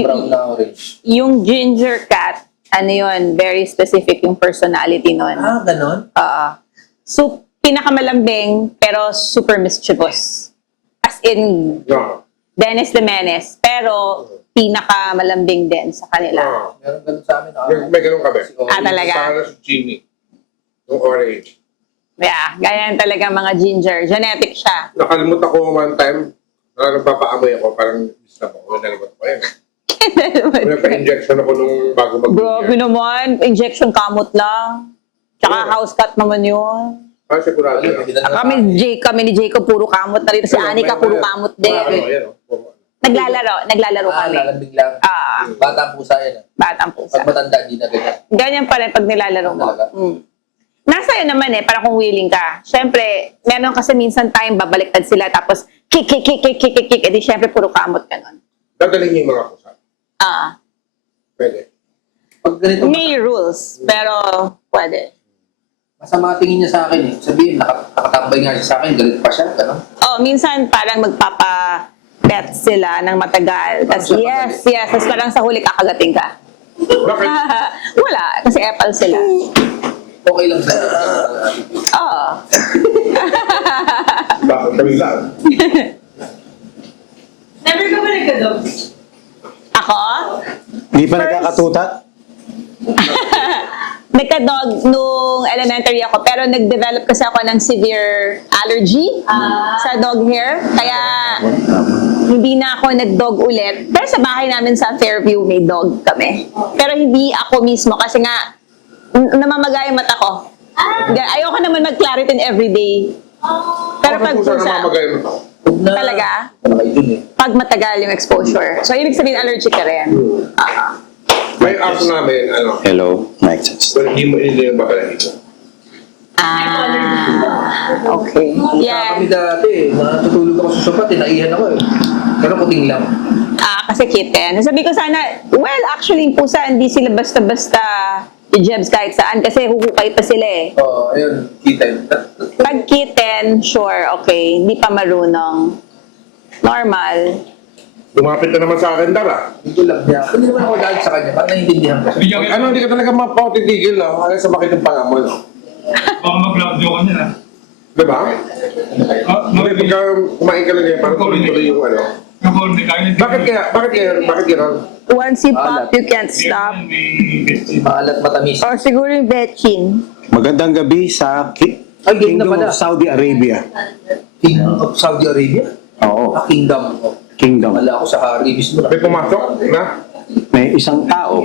brown na orange. Yung ginger cat, ano yun, very specific yung personality nun. Ah, ganon? So, pinakamalambing, pero super mischievous. As in, No. Dennis the Menace, pero pinakamalambing din sa kanila. No. Meron ganon sa amin. May ganun kami. Talaga? Para si Jimmy. Yung orange. Yeah, ganyan talaga mga ginger. Genetic siya. Nakalimut ako one time. Nagpapaamoy ako. Parang gusto ko. Nalimut ko yan. May pa-injection ako nung bago Grabe naman, injection kamot lang. Tsaka house cut naman yun. Ah, sigurado. Kami ni Jacob, puro kamot na rin. Si Anika, puro kamot din. Naglalaro kami. Lalambing lang. Bata ang pusa yan. Batang pusa. Pag matanda, hindi na ganyan. Ganyan pa rin pag nilalaro mo. Nasa yun naman para kung willing ka. Siyempre, meron kasi minsan time, babaliktad sila, tapos kick, edi siyempre puro kamot ka nun. Dadalhin niyo yung mga pusa. Pwede. Pag ganito, May rules, pero pwede. masama tingin niya sa akin eh. Sabihin, nakatambay nga siya sa akin, galit pa siya. Ganon. Minsan parang magpapa-pet sila ng matagal. Tapos yes. Tapos parang sa huli kakagating ka. Bakit? Wala, kasi epal sila. Okay lang sa Oo. Bakit kami lang? Never ka ba nagka-dog? Ako? Hindi pa nagkakatuta? Nagka-dog nung elementary ako, pero nag-develop kasi ako ng severe allergy sa dog hair. Kaya hindi na ako nag-dog ulit. Pero sa bahay namin sa Fairview, may dog kami. Pero hindi ako mismo kasi nga, namamaga yung mata ko. Ayoko naman mag-Claritin everyday. Pero pag pusa, talaga, pag matagal yung exposure. So, ibig sabihin allergic ka rin. May aso namin, ano, Hello, mic test. pero hindi mo hindi yung babalahin mo. Okay. Yeah. Kami dati, natutulog ako sa sofa, tinaihan ako eh. Pero kuting lang. Kasi kitten. Sabi ko sana, well, actually, yung pusa, hindi sila basta-basta i-jebs kahit saan kasi hukukay pa sila eh. Oo, ayun, kitten. Pag kitten, sure, okay. Hindi pa marunong. Normal. Lumapit na naman sa akin, Dara. Hindi lang niya. Hindi naman ako galit sa kanya, parang naiintindihan ko siya. Ano, hindi ka talaga mapatitigil, no? Kaya sa bakit yung pangamon, no? Baka mag-love joke ka niya. Diba? Hindi, pagka kumain ka lang yan, parang tuloy-tuloy yung ano. Bakit kaya? Bakit gano'n? Once you pop, you can't stop. Maalat matamis. Or siguro yung betchin. Magandang gabi sa game na Kingdom pala. of Saudi Arabia. Kingdom of Saudi Arabia? Oo, Kingdom. Kingdom. Wala ako sa Hari mismo na. May pumasok na? May isang tao.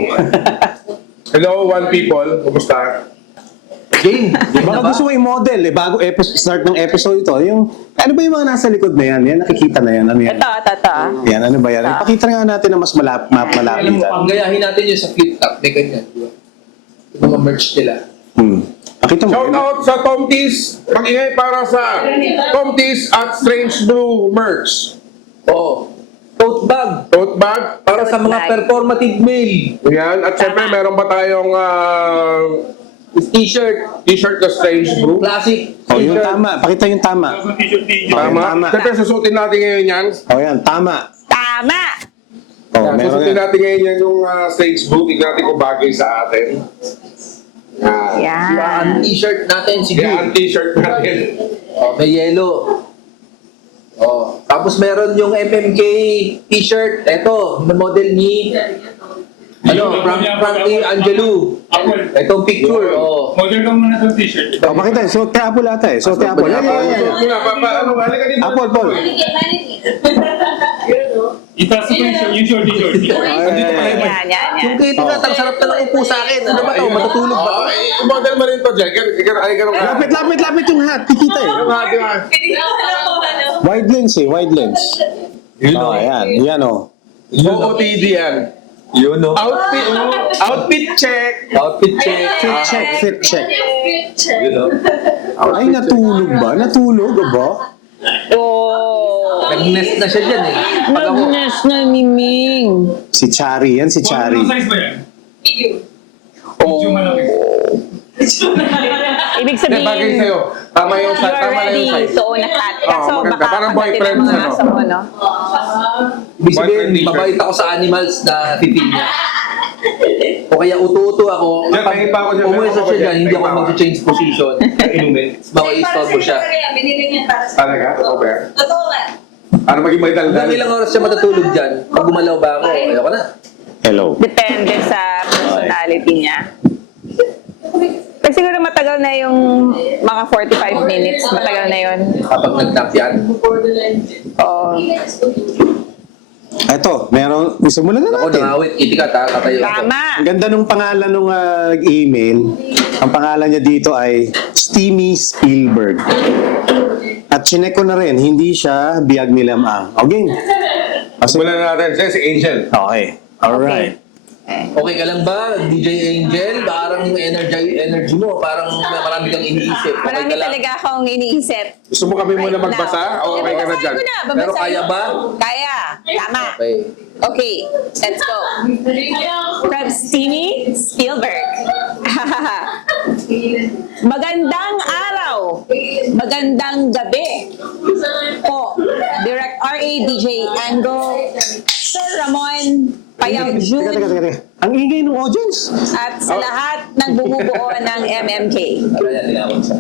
Hello, one people. Kumusta? Game. Baka gusto mo i-model bago start ng episode ito. Yung, ano ba yung mga nasa likod na yan? Yan, nakikita na yan. Ano yan? Ito. Yan, ano ba yan? Ipakita nga natin na mas Alam mo, malapitan. ang gayahin natin yung sa flip-top. May ganyan. Di ba? Yung mga merch nila. Pakita mo. Shout out sa Tomtis. Mag-ingay para sa Tomtis at Strange Brew merch. Oo. Tote bag. Tote bag. Para sa mga bag. performative male. Yan. At syempre, meron pa tayong T-shirt. t-shirt na Strange Brew. Classic. Oh, yung T-shirt. tama. Pakita yung tama. Tama. Tama. Syempre, susutin natin ngayon yan. Oh, yan, tama. Tama! Oh, Yan, meron susutin yan. natin ngayon yan yung Strange Brew. Tignan natin kung bagay sa atin. Yan. Yan. Ang t-shirt natin, si Yan Gil. ang t-shirt natin. Oh, may yellow. Oh, tapos meron yung MMK t-shirt. Ito, na model ni Frankie Angelo. Itong picture. Oh. Model ka muna itong t-shirt. Oh, pakita. So, te Apple ata eh. So, te Apple. Yan, yan, yan. Muna, ano, halika dito. Apple, Paul. Itaas ko yung short. Yan. Yung kito na, ang sarap na lang upo sa akin. Ano ba ito? Matutulog ba ito? I-model mo rin to, Jack. Ay, ganun ka. Lapit yung hat. Kikita eh. Wide lens eh. Wide lens. Oh, ayan. Yan oh. OOTD yan. Yun, no? Outfit check. Outfit check. Fit check. Yun, no? Ay, natulog ba? Natulog ba? Oh. Nag-nest na siya dyan eh. Pag ako, Nag-nest na Miming. Si Chari. Yan si Chari. Anong size ba yan? Video. Medyo malaki. Ibig Hindi, sabihin, bagay sa'yo. Tama yung you're tama na ready yung size. to own a cat. Kaso maganda. baka Parang kagatin boyfriend, ng mga ano? aso mo, no? Ibig sabihin, Boyfriend t-shirt. mabait ako sa animals na titig niya. O kaya uto-uto ako. Diyan, Pag may iba ako dyan, umuwi meron sa ako siya dyan, dyan, hindi may ako iba ako. mag-change position. Inumin. Baka i-stall siya. Binili niya para sa... Talaga? Totoo ba yan? Totoo nga. Para maging may Hanggang daldal. ilang oras siya matutulog dyan. Pag gumalaw ba ako, ayoko na. Hello. Depende sa personality niya. Pero siguro matagal na yung mga 45 minutes. Matagal na yun. Kapag nag-tap yan. Oo. Eto, meron, gusto mo na Ako, natin. nangawit. Itikat ha, tatayo ako. Tama. Ang ganda nung pangalan nung email. Ang pangalan niya dito ay Steamy Spielberg. At chinek ko na rin, hindi siya biyag ni Lamang. Okay. Simulan na natin. Siya si Angel. Okay. Alright. Okay ka lang ba, DJ Angel? Parang yung energy mo, parang marami kang iniisip. Okay Marami ka lang? talaga akong iniisip. Gusto mo kami muna Right magbasa? now. O okay ka na Babasahin dyan? ko na, Pero babasahin kaya ko. ba? Kaya. Tama. Okay. Okay, let's go. From Steamy Spielberg. Magandang araw. Magandang gabi. Po, Direct RA, DJ Ango, Sir Ramon, Payag Teka, June, teka. Ang ingay ng audience. at sa lahat ng bumubuo ng MMK. Kaya tinawag siya.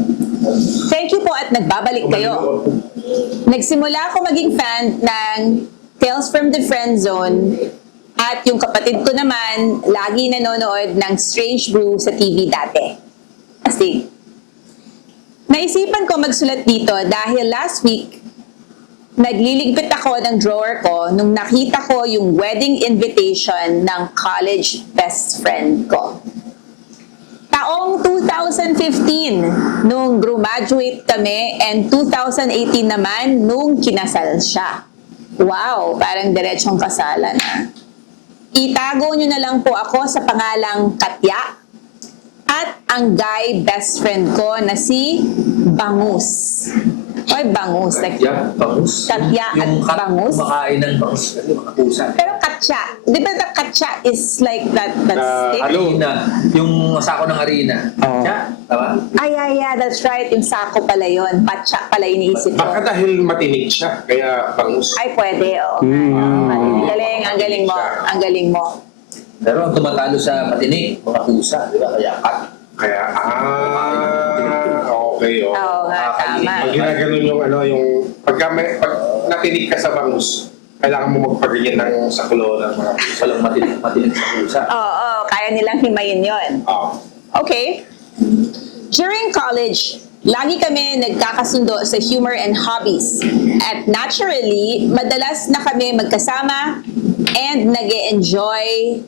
Thank you po at nagbabalik kayo. Nagsimula ako maging fan ng Tales from the Friend Zone at yung kapatid ko naman lagi nanonood ng Strange Brew sa TV dati. Kasi naisipan ko magsulat dito dahil last week nagliligpit ako ng drawer ko nung nakita ko yung wedding invitation ng college best friend ko. Taong 2015 nung graduate kami and 2018 naman nung kinasal siya. Wow, parang diretsong kasalan na. Itago nyo na lang po ako sa pangalang Katya at ang guy best friend ko na si Bangus. Oy, Bangus. Like, Katya, bangus. Katya at Yung bangus. kumakain ng bangus. Kasi mga pusa. Pero Katya, di ba the Katya is like that stick? Harina. Yung sako ng harina. Oo. Katya, tama? Ay, that's right. Yung sako pala yun. Patsa pala iniisip ko. Baka dahil matinig siya, kaya bangus. Ay, pwede, oo. Galing, ang galing mo. Ang galing mo. Pero ang tumatalo sa patinig, mga pusa. Di ba? Kaya kat. Kaya, okay, oh. Oo nga, tama. Pag ginaganon yung pag natinig ka sa bangus, kailangan mo magpaganyan ng sakulo ng mga pusa. Walang matinig sa pusa. Oo, kaya nilang himayin yon. Okay. During college, lagi kami nagkakasundo sa humor and hobbies. At naturally, madalas na kami magkasama and nag-enjoy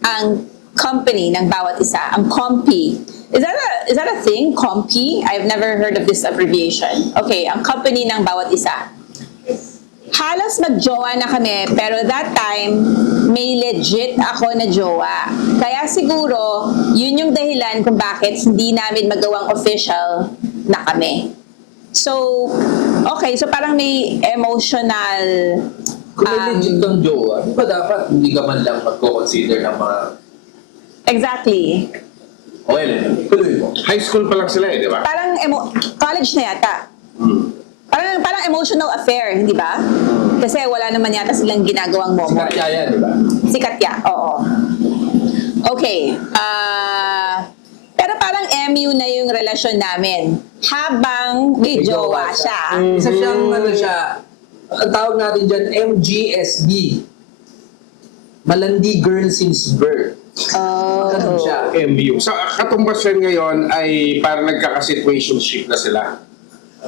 ang company ng bawat isa, ang compy. Is that a thing? Compy? I've never heard of this abbreviation. Okay, ang company ng bawat isa. Halos mag-jowa na kami, pero that time, may legit ako na jowa. Kaya siguro, yun yung dahilan kung bakit hindi namin magawang official na kami. So, okay, so parang may emotional... Kung may legit kang jowa, di ba dapat hindi ka man lang magko-consider ng mga... Exactly. Okay, Lennon. Tuloy mo. High school pa lang sila di ba? Parang college na yata. Parang emotional affair, hindi ba? Kasi wala naman yata silang ginagawang Si momol. Katya yan, di ba? Si Katya, oo. Okay. Pero parang MU na yung relasyon namin. Habang may jowa siya. Isa siyang, ang tawag natin dyan, MGSB. Malandi girl since birth. Ganun Oh. siya. MU. Sa katumbas rin ngayon ay parang nagkaka-situationship na sila.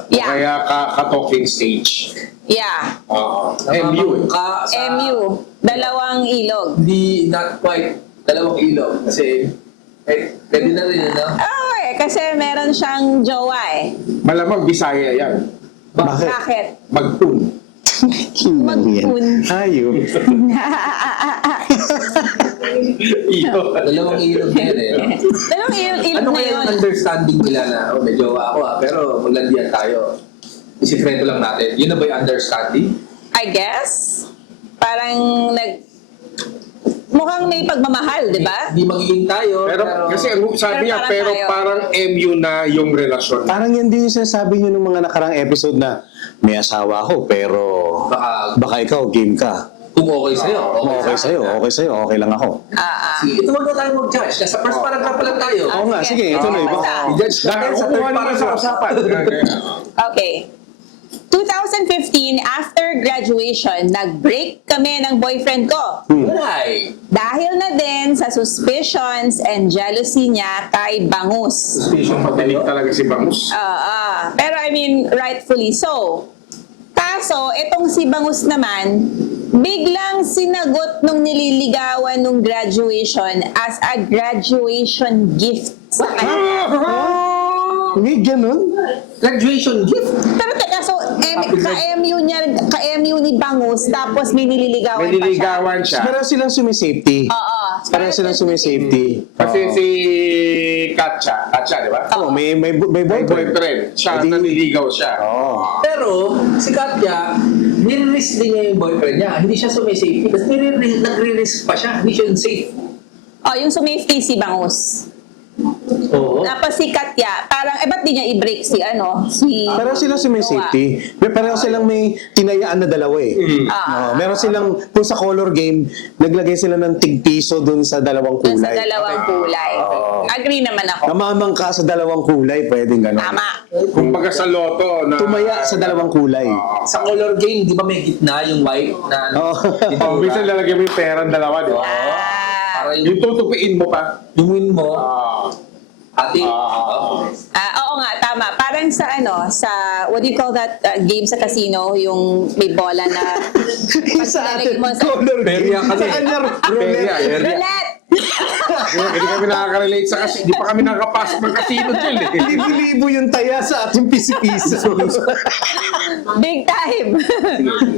Yeah. Kaya ka-talking stage. Yeah. MU. Namamangka sa... MU. Dalawang ilog. Hindi, not quite. Dalawang ilog. Kasi, pwede na rin, no? Oh, kasi meron siyang jowa eh. Malamang Bisaya yan. Bakit? Bakit? Magpun. Magpun. Ayun. Dalawang ilog na yun, eh. No? Dalawang ilog Ano na kaya yun. yung understanding nila na, may jowa ako pero maglandian tayo. Isikreto lang natin. Yun na ba yung understanding? I guess. Parang mukhang may pagmamahal, di ba? Hindi magiging tayo. Pero kasi sabi niya, pero pero parang tayo. parang MU na yung relasyon. Parang yan din yung sinasabi nyo ng mga nakarang episode na may asawa ako pero baka ikaw game ka. Kung okay sa'yo. Okay sa'yo, okay lang ako. Sige, ito wag na tayo mag-judge. Nasa first paragraph pa lang tayo. Oo nga, sige, ituloy. Basta. I-judge natin sa third paragraph. Okay. 2015, after graduation, nag-break kami ng boyfriend ko. Why? Dahil na din sa suspicions and jealousy niya kay Bangus. Suspicion pa Matinig tayo. talaga si Bangus. Pero I mean, rightfully so. Kaso, itong si Bangus naman, biglang sinagot nung nililigawan nung graduation as a graduation gift sa kanya. Hindi ganun. Graduation gift. Pero teka, so ka-MU ni Bangus, tapos may nililigawan May pa siya. niligawan siya. Pareho silang sumisafety. Oo. Pareho silang sumisafety. Kasi si Katja, di ba? Oh, may May boyfriend. boyfriend. Siya, Hindi- naniligaw siya. Oh. Pero, si Katya, nire-risk din niya yung boyfriend niya. Hindi siya sumisafety. Kasi nagre-risk pa siya. Hindi siya safe. Oh, yung sumafety si Bangus. Oo. Tapos si Katya, parang, ba't di niya i-break si Pareho silang sumisafety. Pareho silang may tinayaan na dalawa eh. Meron silang, kung sa color game, naglagay sila ng tig-piso dun sa dalawang Dun kulay. sa dalawang kulay. Agree naman ako. Namamang ka sa dalawang kulay, pwedeng gano'n. Tama. Kumbaga sa loto na... Tumaya sa dalawang kulay. Sa color game, di ba may gitna yung white na Oo. Oh, minsan lalagyan mo yung perang dalawa, di ba? para Yung tutupiin mo pa. yung win mo, ate. Oo nga, tama. Parang sa what do you call that game sa casino? Yung may bola na... Sa pag atin, mo sa... color Perya game. ka Sa din. kanya, Perya, roulette. Roulette! Hindi kami nakaka-relate sa casino. Hindi pa kami nakapasok ng casino dyan eh. Libo-libo yung taya sa ating pisi-piso. Big time!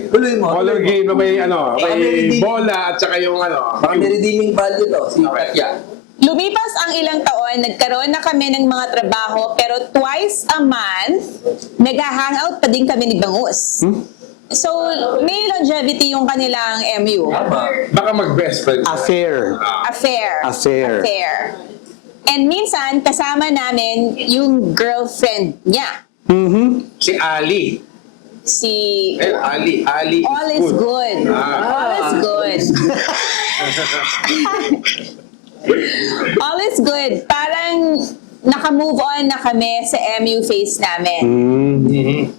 Tuloy mo. Color game na may Baka may may redeeming- bola at saka yung Baka may redeeming value to, si Katya. Lumipas ang ilang taon, nagkaroon na kami ng mga trabaho, pero twice a month, nag-hangout pa din kami ni Bangus. So, may longevity yung kanilang MU. Tama. Baka mag-best friend. Affair. Affair. And minsan, kasama namin yung girlfriend niya. Si Ali. Si... Ali. Ali All is good. All is good. All is good. Parang naka-move on na kami sa MU phase namin.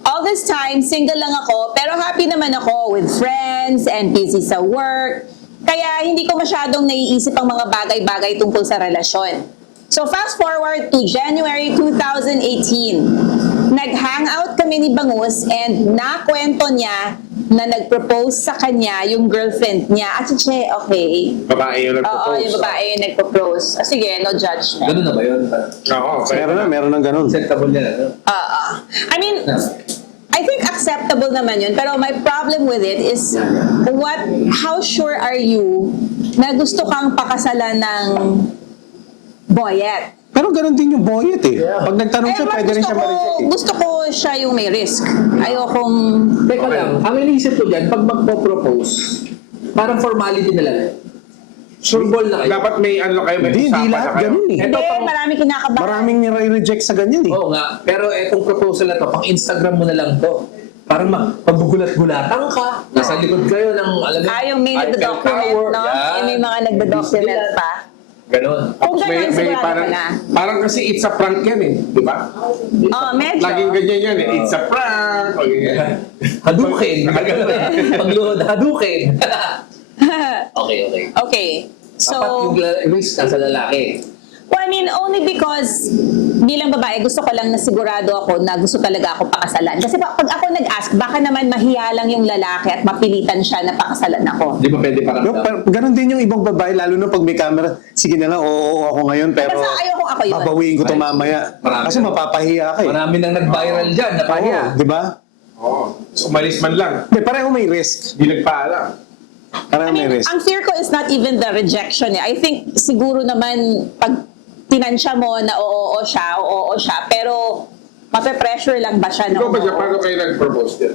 All this time, single lang ako, pero happy naman ako with friends and busy sa work. Kaya hindi ko masyadong naiisip ang mga bagay-bagay tungkol sa relasyon. So fast forward to January 2018. Nag-hangout kami ni Bangus and nakwento niya na nag-propose sa kanya yung girlfriend niya. At siya, okay. Babae yung Oo, nag-propose. yung babae yung nag-propose. Sige, no judgment. Ganun na ba yun? Oo, Meron na ganun. Acceptable yan, ano? I mean, I think acceptable naman yun. Pero my problem with it is, how sure are you na gusto kang pakasalan ng boyet? Pero ganun din yung boyet eh. Pag nagtanong siya, pwede rin siya ma-reject eh. Gusto ko siya yung may risk. Ayokong... Teka lang, ang iniisip ko dyan, pag magpo-propose, parang formality na lang. Sure ball na kayo. Dapat may kayo, may Hindi usapan lahat na kayo. ganun eh. Ito, Hindi, pang- marami kinakabahan. Maraming nire-reject sa ganyan eh. Oo nga, pero etong proposal na to, pang Instagram mo na lang to. Parang pagbugulat-gulatan ka, nasa likod kayo ng, alam mo, Yung may Eiffel nagdo-document, Tower, no? yan. Yung may mga nagdo-document pa. Ganon. Kung ganun, sigurado ka na. Parang kasi it's a prank yan eh. Di ba? Medyo. Laging ganyan yan eh. It's a prank. O ganyan. Hadukin. Pagluhod, hadukin. Okay. Okay. So, Dapat yung risk nasa lalaki. well, I mean, only because bilang babae, gusto ko lang na sigurado ako na gusto talaga ako pakasalan. Kasi pag ako nag-ask, baka naman mahiya lang yung lalaki at mapilitan siya na pakasalan ako. Di ba pwede parang Pero ganun din yung ibang babae, lalo na pag may camera. Sige na nga, oo ako ngayon, pero Basta ayokong ako yun. babawiin ko to mamaya. Marami Kasi na. mapapahiya ka eh. marami nang nag-viral dyan, napahiya. Oo, di ba? Oo. Umalis man lang. Hindi, pareho may risk. Di nagpaalam. Pareho I may mean, risk. ang fear ko is not even the rejection. I think siguro naman pag tinansya mo na oo siya, pero mape-pressure lang ba siya na Ikaw ba siya, oo? paano kayo nag-propose din?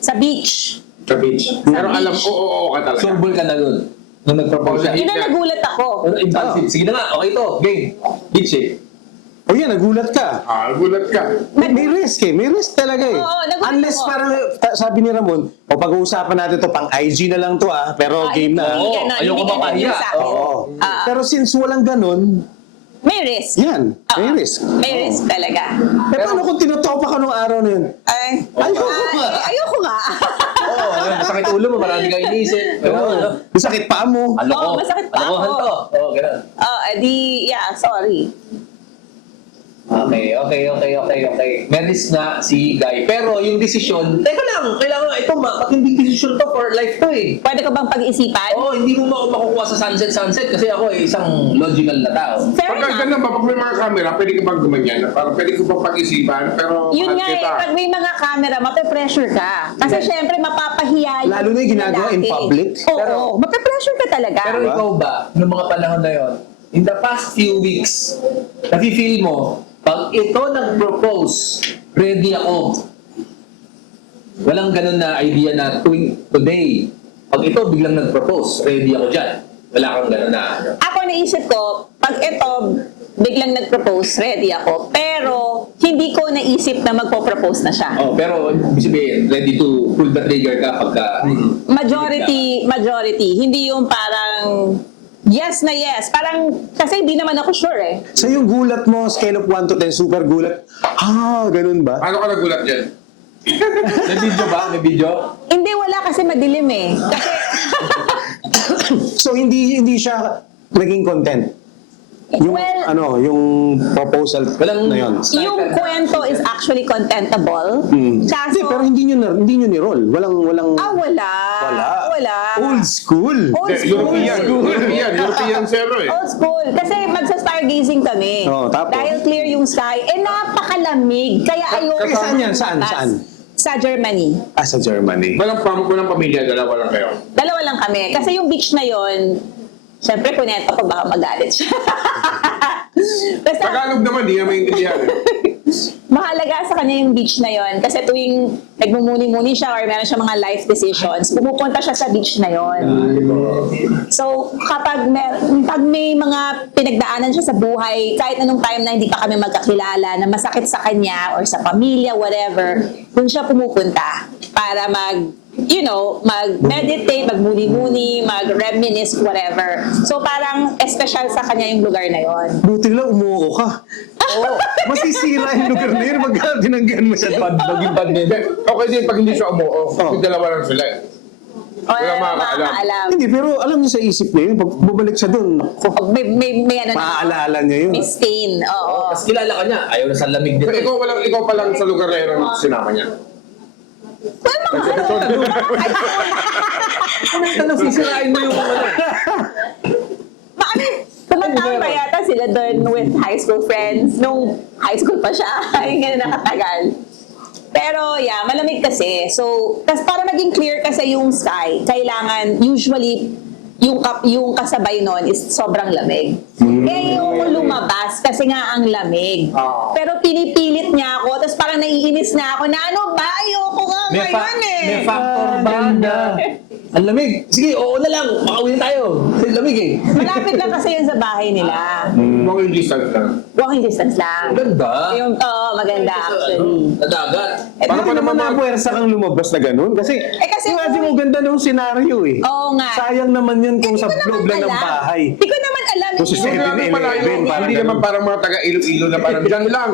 Sa beach. Sa beach. Pero alam ko, oo ka talaga. Surbol ka na dun. Nung nag-propose siya. Yun na nagulat ako. Ano, impulsive. Sige na nga, okay to. Game. Beach eh. O yan, nagulat ka. Gulat ka. May risk eh. May risk talaga eh. Oo, nagulat Unless ako. parang, sabi ni Ramon, o pag-uusapan natin to pang IG na lang to pero game na. Hindi ka Oo, na, ayoko hindi ka na mapahiya. sa akin. Oo. Ah. Pero since walang ganun, May risk. yan, may Oo. risk. May risk talaga. Eh paano kung tinutopa ka nung araw na yun? Ay, ayoko nga. Oo, masakit ulo mo, marami kang iniisip. Ano? Masakit pa mo. Oo, masakit pa Alokohan ako. to. Oo, ganun. Sorry. Okay. May risk nga si Guy. Pero yung desisyon, teka lang, kailangan ito, matinding desisyon to for life to eh. Pwede ko bang pag-isipan? Oo, hindi mo makukuha sa sunset kasi ako isang logical na tao. Fair Pagka enough. ganun ba, pag may mga camera, pwede ka bang gumanyan? Parang pwede ko bang pag-isipan, pero Yun mahal nga eh, kita. pag may mga camera, mape-pressure ka. Kasi syempre, mapapahiya yung Lalo na yung ginagawa in dati. public. Oo, mape-pressure ka talaga. Pero ikaw ba, noong mga panahon na yon, in the past few weeks, nafe-feel mo, pag ito nag-propose, ready ako. Walang ganun na idea na tuwing today, pag ito biglang nag-propose, ready ako dyan. Wala kang ganun na Ako naisip ko, pag ito biglang nag-propose, ready ako. Pero, hindi ko naisip na magpo-propose na siya. Oh, pero ibig sabihin, ready to pull the trigger ka pagka... Majority. Hindi yung parang yes na yes. Parang, kasi hindi naman ako sure eh. Sa yung gulat mo, scale of 1 to 10, super gulat. Ganun ba? Paano ka nagulat dyan? May video ba? May video? Hindi, wala kasi madilim eh. Kasi, So hindi siya naging content. Yung well, yung proposal Walang- na yun. yung kwento is actually contentable. Hindi, Kaso, pero hindi nyo ni-roll. Walang wala. Wala. Old school. Old school. European zero eh. Old school. Kasi magsa-stargazing kami. Oo, tapos? Dahil clear yung sky. napakalamig. Kaya ayoko. Eh, saan yan? Saan? lumabas. Saan? Sa Germany. Sa Germany. Walang pamilya, dalawa lang kayo. Dalawa lang kami. Kasi yung beach na yon, syempre kunento ko baka magalit siya. Basta, Tagalog naman, di na maintindihan eh. mahalaga sa kanya yung beach na yon kasi tuwing nagmumuni-muni siya or meron siya mga life decisions, pumupunta siya sa beach na yon. So, pag may mga pinagdaanan siya sa buhay, kahit anong time na hindi pa kami magkakilala, na masakit sa kanya or sa pamilya, whatever, dun siya pumupunta para mag-meditate, mag-muni-muni, mag-reminisce, whatever. So, parang espesyal sa kanya yung lugar na yon. Buti lang umuo ka. Oo. Masisira yung lugar na yun. Magka-binanggan mo siya. Naging bad din. Okay din pag hindi siya umuo. Yung dalawa lang sila eh. Wala makakaalam. makakaalam. Hindi, pero alam niyo sa isip niya yun. Pag bumalik siya doon, May ano na. maaalala niya yun. May stain. Oo. Mas kilala ka niya, ayaw na sa lamig So, dito. ikaw pa lang sa lugar na yun ang sinama niya. Well, mga Tanong sisirain mo yung mga Tumatawag pa yata sila doon with high school friends. Nung high school pa siya. Ay, ganun nakatagal. Pero yeah, malamig kasi. So, para maging clear kasi yung sky, kailangan usually yung kasabay nun is sobrang lamig. Eh, yung lumabas kasi nga ang lamig. Pero pinipilit niya ako, tapos parang naiinis na ako na ano ba, ayoko nga ngayon eh. May factor ba na ang lamig? Sige, oo na lang. Makauwi na tayo. Kasi lamig eh. Malapit lang kasi yun sa bahay nila. Walking distance lang. Walking distance lang. Ganda. Maganda actually. Nadagat. Para pa naman puwersa kang lumabas na ganun. Kasi, kasi imagine mo ganda nung senaryo eh. Oo nga. Sayang naman yun kung sa Hindi ko naman loob lang ng alam. bahay. Hindi ko naman alam. Kung sa Hindi ko- 7-Eleven, parang Hindi naman parang mga taga Iloilo na parang dyan lang.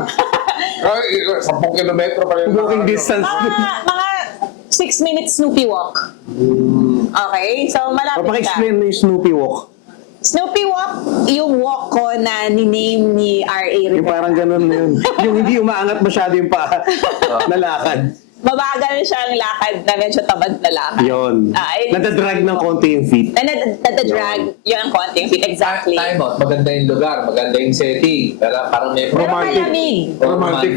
10 kilometro pa rin. walking distance. mga 6 minutes Snoopy walk. Okay? So, malapit ka. Papaka-explain mo yung Snoopy Walk. Snoopy walk, yung walk ko na ni-name ni R.A. Yung Rivera. parang ganun yun. Yung hindi umaangat masyado yung paa na lakad. Mabagal siyang lakad na medyo tabad na lakad. Yun. Ay, Nadadrag ng konti yung feet. Nadadrag yun ang konting feet. Exactly. Time out. Maganda yung lugar. Maganda yung setting. Pero parang may Pero Romantic. malamig.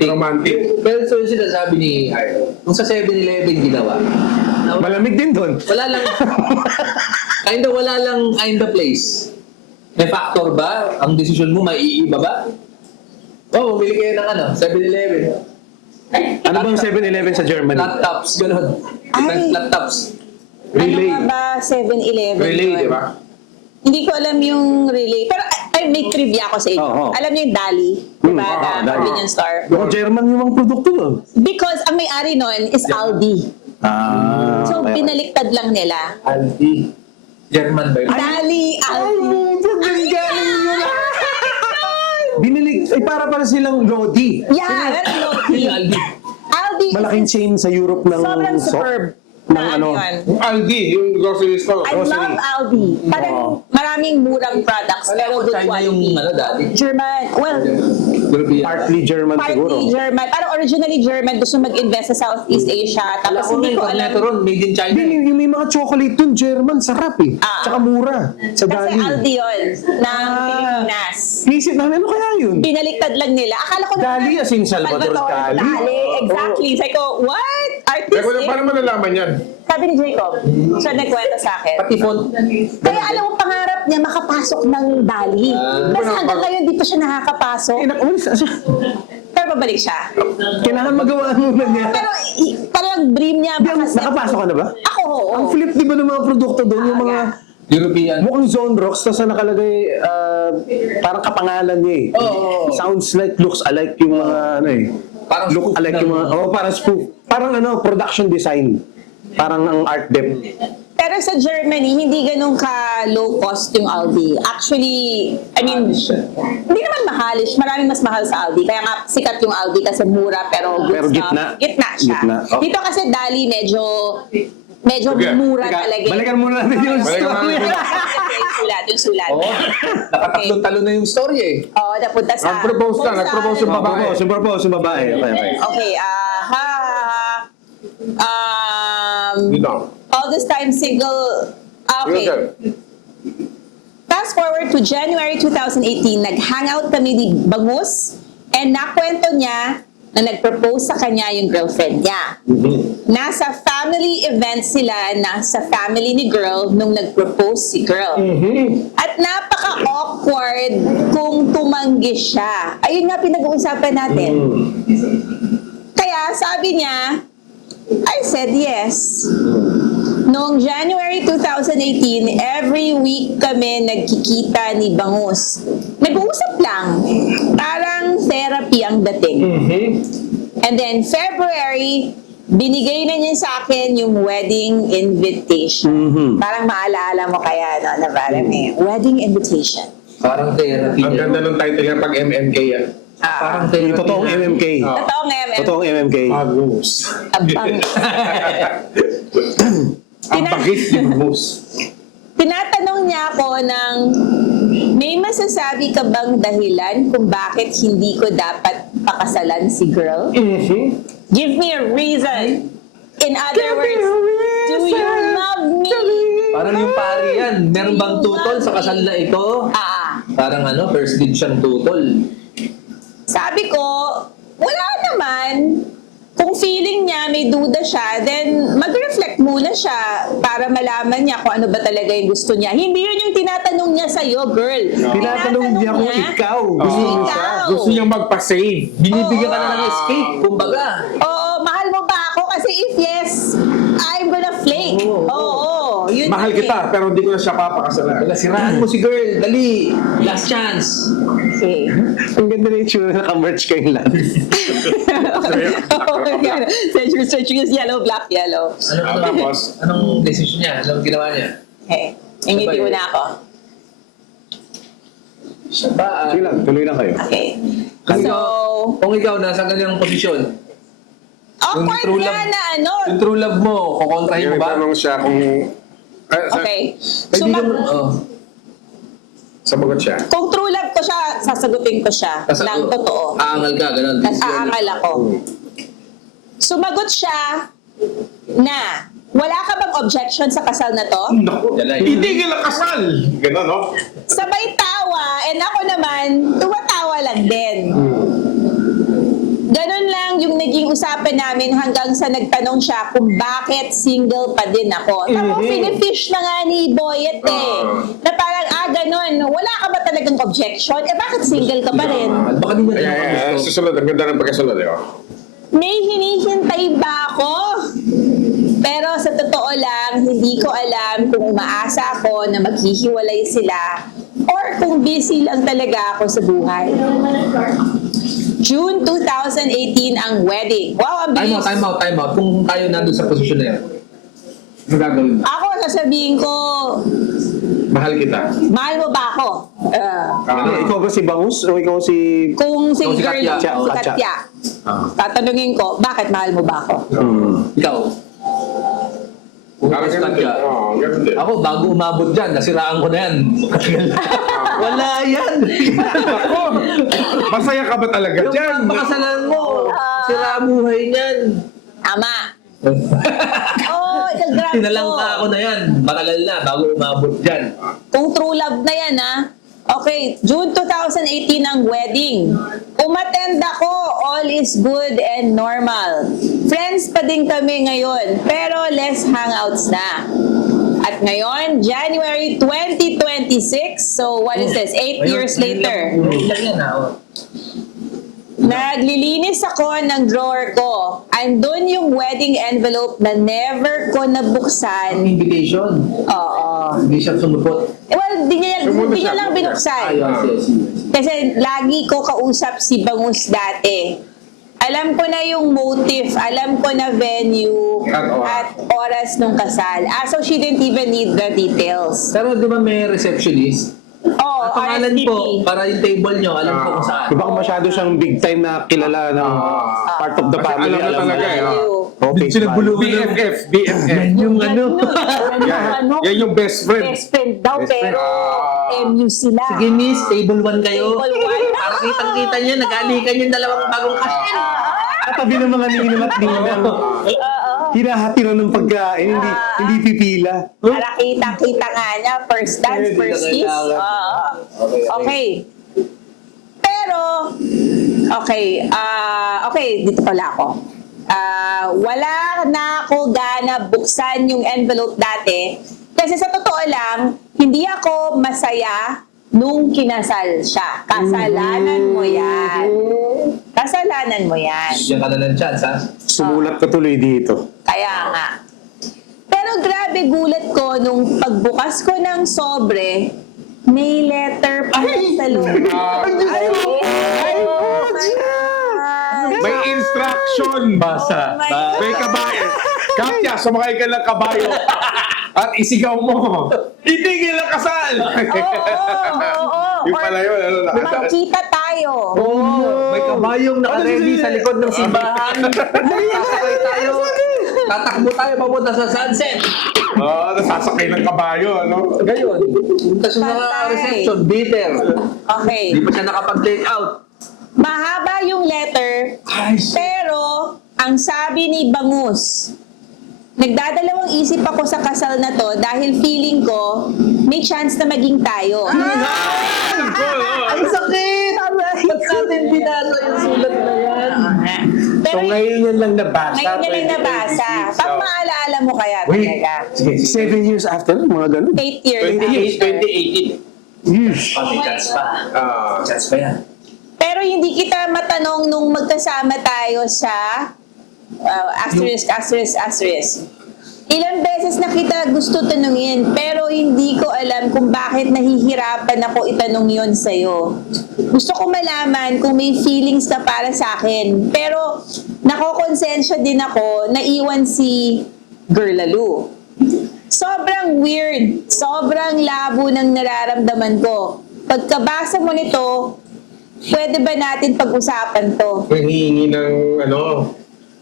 Romantic. Pero so yung sinasabi ni Arlo, kung sa 7-Eleven ginawa, Malamig din doon. wala lang, wala lang place. May factor ba? Ang desisyon mo, maiiba ba? Bumili kayo ng 7-Eleven. Ano bang 7-Eleven sa Germany? Laptops, gano'n. Ay. Laptops. Ano nga ba 7-Eleven? Relay, yun? di ba? Hindi ko alam yung relay. Pero ay, may trivia ako sa inyo. Oo. Alam niyo yung Dali? Diba? oo, The Dali. convenience store. German yung mga produkto nun. Because ang may-ari nun is Aldi. So, okay. binaliktad lang nila. Aldi. German ba yun? Dali, Aldi. Binilig, ay para silang Lodi. Yeah, meron Lodi. Yung Aldi. Aldi Malaking chain sa Europe ng sobrang soap. superb. Ng na ano. yun. Yung Aldi, yung grocery store. I love Aldi. Parang maraming murang products, Wala pero ko good China yung quality. ano dati. German, well, European. Partly German siguro. partly German. Parang originally German, gusto mag-invest sa Southeast Asia. Wala Tapos ko hindi may ko alam. corneto ron, made in China. Hindi, yung may mga chocolate dun, German, sarap eh. Ah. Tsaka mura. Sa Kasi Dali. Aldi yun, ng Pilipinas. Inisip namin, ano kaya yun? Binaliktad lang nila. Akala ko Dali as in Salvador Dali. Exactly. Sabi ko, what? Teka, Artistic? paano malalaman yan? Sabi ni Jacob, siya nagkwento sa akin. Pati font. Kaya alam mo, pangarap niya makapasok ng Dali. Tapos hanggang ngayon, di pa siya nakakapasok. Eh, umalis na siya. Pero babalik siya. Kailangan magawa muna niya. Pero parang dream niya. Nakapasok ka na ba? Ako, oo. Ang flip, di ba, ng mga produkto doon, yung mga European. mukhang Zone Rocks, tapos nakalagay, parang kapangalan niya eh. Oo. Sounds like, looks alike yung mga, ano eh. Parang Look spoof alike na. yung mga, parang spoof. Parang ano, production design. Parang ang art dep. Pero sa Germany, hindi ganun ka low cost yung Aldi. Actually, I mean, hindi naman mahalish. Maraming mas mahal sa Aldi. Kaya nga sikat yung Aldi kasi mura pero good Pero stuff. gitna. Gitna siya. Gitna. Oh. Dito kasi Dali medyo Okay. mura Teka, talaga. balikan muna natin yung Balikan story. natin. yung sulat. Oo. Nakatatlong talo na yung story eh. Oo, napunta sa... Nag-propose na, nag-propose yung babae. Yung babae. Okay. Okay, Dito. all this time single... okay. Fast forward to January 2018, nag-hangout kami ni Bangus and nakwento niya na nag-propose sa kanya yung girlfriend niya. Nasa family event sila, nasa family ni girl nung nag-propose si girl. At napaka-awkward kung tumanggi siya. Ayun nga pinag-uusapan natin. Kaya sabi niya, I said yes. Noong January 2018, every week kami nagkikita ni Bangus. Nag-uusap lang. Parang therapy ang dating. And then February, binigay na niya sa akin yung wedding invitation. Parang maalala mo kaya, no, na parang may wedding invitation. Parang therapy Ang niya. ganda ng title niya pag MMK yan. Parang Yung therapy totoong na. MMK. Totoong MM. Totoong MMK. Agus. Abang. Ang bagis yung Agus. Tinatanong niya ako ng, may masasabi ka bang dahilan kung bakit hindi ko dapat pakasalan si girl? Give me a reason. In other words, do you love me? Parang yung pari yan. Meron bang tutol sa kasal na ito? Parang ano, first did siyang tutol. Sabi ko, wala naman. Kung feeling niya, may duda siya, then mag-reflect muna siya para malaman niya kung ano ba talaga yung gusto niya. Hindi yun yung tinatanong niya sa'yo, girl. Tinatanong niya kung ikaw. Gusto mo siya. Ikaw. Gusto niyang magpa-save. Binibigyan ka na ng escape, kumbaga. Oo, mahal mo ba ako? Kasi if yes, I'm gonna flake. Oo, yun Mahal yun kita, pero hindi ko na siya papakasalan. Wala, sirahan mo si girl. Dali. Last chance. Okay. Ang ganda na yung tsura na ka-merch kayong lahat. Search is yellow, black, yellow. Tapos, Anong decision niya? Anong ginawa niya? Okay. Ingiti mo na ako. Siya ba? Sige lang, tuloy lang kayo. Okay. Kung So, Kung ikaw nasa ganyang posisyon, awkward true nga love- na ano. yung true love mo, kukontrahin mo yung ba? tanong siya kung... Okay. Pwede Sumag- naman, oh. Sabagot siya. Kung true love ko siya, sasagutin ko siya Tas- ng totoo. Aangal ka, ganun. At aangal ako. Sumagot siya na, wala ka bang objection sa kasal na to? Naku, Dalay. hindi ka lang kasal! Ganon, no? Sabay tawa, and ako naman, tumatawa lang din. Ganon lang yung naging usapan namin hanggang sa nagtanong siya kung bakit single pa din ako. Tapos finifish na nga ni Boyet eh. Na parang, ganon, wala ka ba talagang objection? Eh bakit single ka pa rin? Baka di mo Ay, na ay, ay, gusto. susunod. Ang ganda ng pagkasunod, eh. Oh. May hinihintay ba ako? Pero sa totoo lang, hindi ko alam kung umaasa ako na maghihiwalay sila or kung busy lang talaga ako sa buhay. June 2018 ang wedding. Wow, ang bilis. Time out. Kung tayo nandun sa posisyon na yan, ano gagawin mo? Ako, sasabihin ko, Mahal kita. mahal mo ba ako? Ano, ikaw ba si Bangus o ikaw si... Kung si Kung si girl, Katya. si Katya, tatanungin ko, bakit mahal mo ba ako? Ikaw? Kung Parang gusto ganun din. ka, Oo, ganun din. ako, bago umabot dyan, nasiraan ko na yan. Matagal na. Wala yan. Ako! Masaya ka ba talaga Yung dyan? pagpakasalan mo, sira buhay niyan. Ama. Oh, nag-grab Tinalangka ako na yan. Matagal na, bago umabot dyan. Kung true love na yan, ha? Okay, June 2018 ang wedding. Umattend ako, all is good and normal. Friends pa din kami ngayon, pero less hangouts na. At ngayon, January 2026, so what is this, 8 years later, Lang yan, ha? naglilinis ako ng drawer ko. Andun yung wedding envelope na never ko Ang nabuksan. invitation. Oo. Hindi siya sumupot. Well, di niya lang binuksan. Yes. Kasi lagi ko kausap si Bangus dati. Alam ko na yung motive, alam ko na venue, at oras nung kasal. So she didn't even need the details. Pero di ba may receptionist? Oh, Ang pangalan RSVP. po, para yung table nyo, alam ko kung saan. Di ba kung masyado siyang big time na kilala ng part of the Kasi family? alam na talaga eh. Venue. Okay, BFF. Yan yung ano. Yan yung best friend. Best friend daw, Best friend. pero MU sila. Sige miss, table 1 kayo. Table one. Para kitang-kita nyo, nag-alikan yung dalawang bagong kasal. Katabi ng mga ninong at ninang. Hinahatira ng pagkain, hindi pipila. Para kita-kita nga niya, first dance, first kiss. Oo. Okay. Pero, okay, dito pala ako. Wala na ako gana buksan yung envelope dati. Kasi sa totoo lang, hindi ako masaya nung kinasal siya. Kasalanan mo yan. Kasalanan mo yan. Yan ka na ng chance, ha? Sumulat ka tuloy dito. Kaya nga. Pero grabe gulat ko nung pagbukas ko ng sobre, may letter pa sa loob. Oh my God. May instruction. Basa. Oh my God. May kabayo. Katya, sumakay ka ng kabayo. At isigaw mo. Itigil ang kasal. Oo. Yung pala yun. Ano na? Magkita tayo. Oh, may kabayong naka-ready sa likod ng simbahan. Sasakay tayo. Tatakbo tayo papunta sa sunset. Oo, nasasakay ng kabayo. Ano? Gayon. Punta siya sa Patay. reception, bitter. Okay. Hindi pa siya nakapag-take out. Mahaba yung letter, pero ang sabi ni Bangus, nagdadalawang isip ako sa kasal na to dahil feeling ko may chance na maging tayo. Ang sakit! Ba't natin binasa yung sulat na yan? Pero So ngayon yan lang nabasa. ngayon niya lang nabasa. Pag maalaala mo kaya Wait. talaga. 7 years after, mga ganun. 8 years 2018. Years. May chance pa. Chance pa yan. Pero hindi kita matanong nung magkasama tayo sa asterisk. Ilang beses na kita gusto tanungin, pero hindi ko alam kung bakit nahihirapan ako itanong yon sa'yo. Gusto ko malaman kung may feelings na para sa akin, pero nakokonsensya din ako na iwan si Girlalu. Sobrang weird, sobrang labo ng nararamdaman ko. Pagkabasa mo nito, pwede ba natin pag-usapan to? Nangihingi ng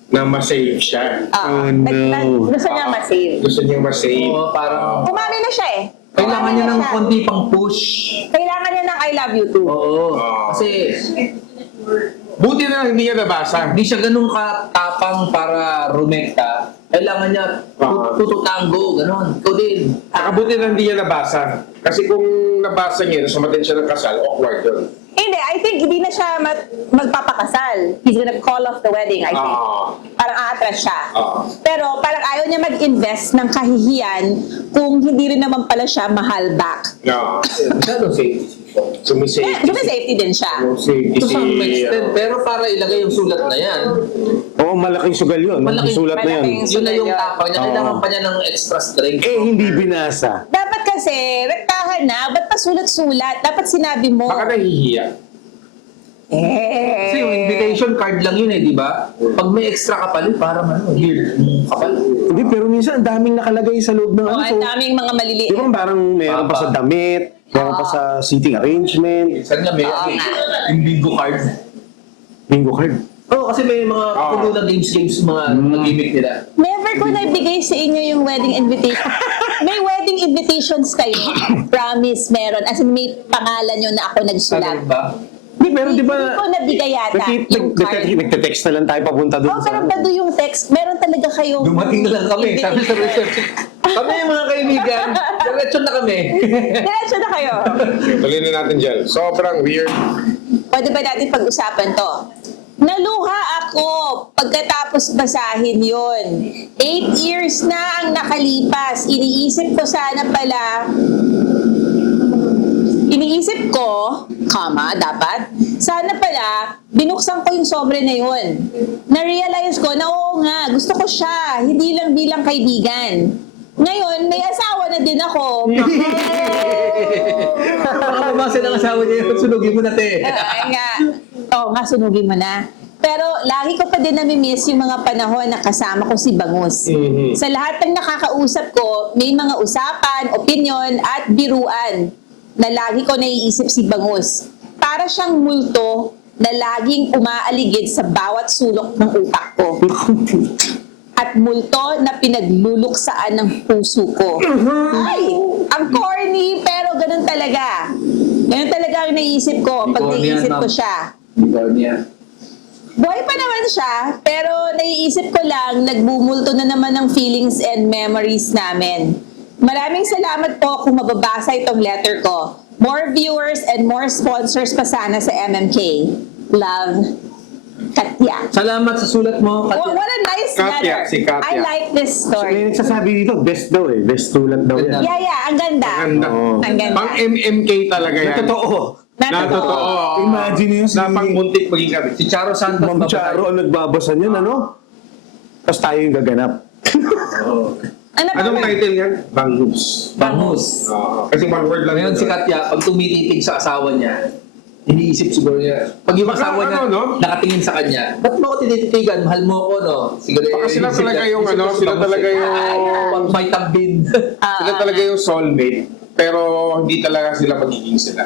na ma-save siya. Oh, no. Gusto niya ma-save. Gusto niya ma-save. Oo, parang Umami na siya eh. kailangan niya ng siya. konti pang push. Kailangan niya ng I love you too. Oo. Oo. Kasi Buti na lang hindi niya nabasa. hindi siya ganun katapang para rumekta. Kailangan niya tututango, ganun. Ikaw din. Nakabuti na hindi niya nabasa. Kasi kung nabasa niya, sumatin siya ng kasal, awkward yun. Hindi, I think hindi na siya magpapakasal. He's gonna call off the wedding, I think. Parang aatras siya. Pero parang ayaw niya mag-invest ng kahihiyan kung hindi rin naman pala siya mahal back. Yeah. Masyadong safety. Sumisafety. Kasi safety din siya. Safety Ito sa si... extent, pero para ilagay yung sulat na yan, Oo, malaking sugal yun. Malaking- Sulat na yun. malaking- yun na yung tapang niya. Oo. Kailangan pa niya ng extra strength. Eh, hindi binasa. Dapat kasi, rektahan na, ba't pa sulat-sulat? Dapat sinabi mo. Baka nahihiya. Kasi yung invitation card lang yun di ba? Pag may extra kapal, parang here, kapal. Hindi, pero minsan, ang daming nakalagay sa loob ng Oh, ano. ang So, daming mga maliliit. di ba parang meron pa sa damit, meron pa sa seating arrangement, Minsan nga may Oo nga. yung bingo card. bingo card. Oo, kasi may mga kapulo na games, mga gimmick nila. Never ko nabigay sa inyo yung wedding invitation. May wedding invitations kayo. Promise, meron. As in, may pangalan nyo na ako nagsulat. Sabi ba? Hindi, pero di ba, Hindi ko nabigay yata yung card. nagte-text na lang tayo papunta doon Oh, pero bado yung text, meron talaga kayong... Dumating na lang kami, sabi sa reception. Kami mga kaibigan, diretso na kami. Diretso na kayo. Tuloy na natin dyan. Sobrang weird. Pwede ba natin pag-usapan to? Naluha ako pagkatapos basahin yon. 8 years na ang nakalipas. Iniisip ko, dapat, sana pala, binuksan ko yung sobre na yun. Na-realize ko na oo nga, gusto ko siya, hindi lang bilang kaibigan. Ngayon, may asawa na din ako. Baka pumasa ng asawa niya yun, sunugin mo na te. Ay nga. Oo nga, sunugin mo na. Pero lagi ko pa din namimiss yung mga panahon na kasama ko si Bangus. Sa lahat ng nakakausap ko, may mga usapan, opinion, at biruan na lagi ko naiisip si Bangus. Para siyang multo na laging umaaligid sa bawat sulok ng utak ko. At multo na pinagluluksaan ng puso ko. Ay! Ang corny, pero ganun talaga. Ganun talaga ang naisip ko pag Corny yan, naisip ko ma'am. siya. Ikaw niya. Buhay pa naman siya, pero naiisip ko lang, nagbumulto na naman ng feelings and memories namin. Maraming salamat po kung mababasa itong letter ko. More viewers and more sponsors pa sana sa MMK. Love, Katya. Salamat sa sulat mo, What Katya. a nice Katya, letter. si Katya. I like this May story. nagsasabi dito, best daw eh. Best sulat daw yan. Yeah, ang ganda. Ganda. Oo. Ang ganda. Pang MMK talaga yan. Na totoo. Na totoo. Imagine yun si- Na pang muntik maging kami. Si Charo Santos. Ma'am Charo ang nagbabasa niyan, ano? Tapos tayo yung gaganap. Ano pa Anong ba? title yan? Bangus. Bangus. Kasi one word lang. Ngayon yun. si Katya, pag tumititig sa asawa niya, iniisip siguro niya, pag yung Baka asawa niya ano, no? nakatingin sa kanya, ba't mo ako tinititigan? Mahal mo ako, no? Siguro Baka sila inisip talaga niya, yung isip ano, ko si sila Bangus talaga eh. yung... Pang vitamin. Sila talaga yung soulmate. Pero hindi talaga sila magiging sila.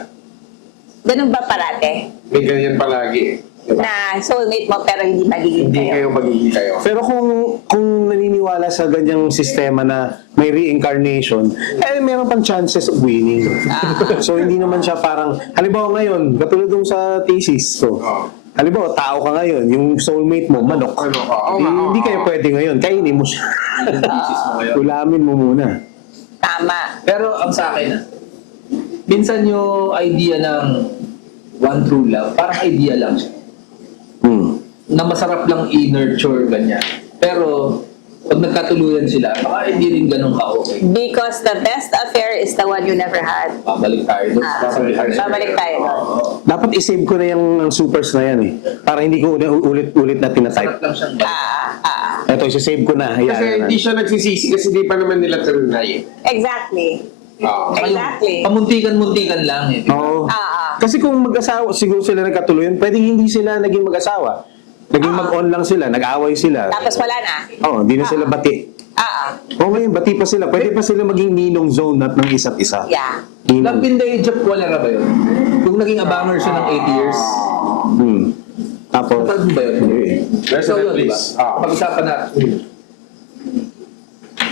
Ganun ba parate? May ganyan palagi eh. Diba? Na soulmate mo pero hindi magiging Hindi kayo. kayo magiging kayo. Pero kung naniniwala sa ganyang sistema na may reincarnation, eh meron pang chances of winning. So hindi naman siya parang, halimbawa ngayon, katulad dun sa thesis ko. Oo. Halimbawa, tao ka ngayon, yung soulmate mo, manok. Ano ka? Oo Hindi, nga, oo, hindi kayo oo. pwede ngayon, kainin mo siya. Ulamin mo muna. Tama. Pero ang sa akin, minsan yung idea ng one true love, parang idea lang siya. Na masarap lang i-nurture, ganyan. Pero, pag nagkatuluyan sila, baka hindi rin ganun ka-okay. Because the best affair is the one you never had. Babalik tayo doon. Babalik tayo doon. Dapat isave ko na yung supers na yan eh. Para hindi ko ulit-ulit na Sarap tinatype. lang siyang balik. Ito, isasave ko na. Ayan, Kasi ayan. hindi siya nagsisisi kasi hindi pa naman nila trinay eh. Exactly. Oo. Exactly. Pamuntikan-muntikan lang eh. Oo. Kasi kung mag-asawa, siguro sila nagkatuluyan, pwedeng hindi sila naging mag-asawa. Naging mag-on lang sila, nag-away sila. Tapos wala na. Oo, hindi na sila bati. Oo, ngayon, bati pa sila. Pwede pa sila maging ninong zone at ng isa't isa. Yeah. Love Ninong. in the age of cholera ba yun? Kung naging abanger siya ng 8 years. Tapos, Napag mo ba yun? There's So a yun, diba? place. Pag-usapan natin.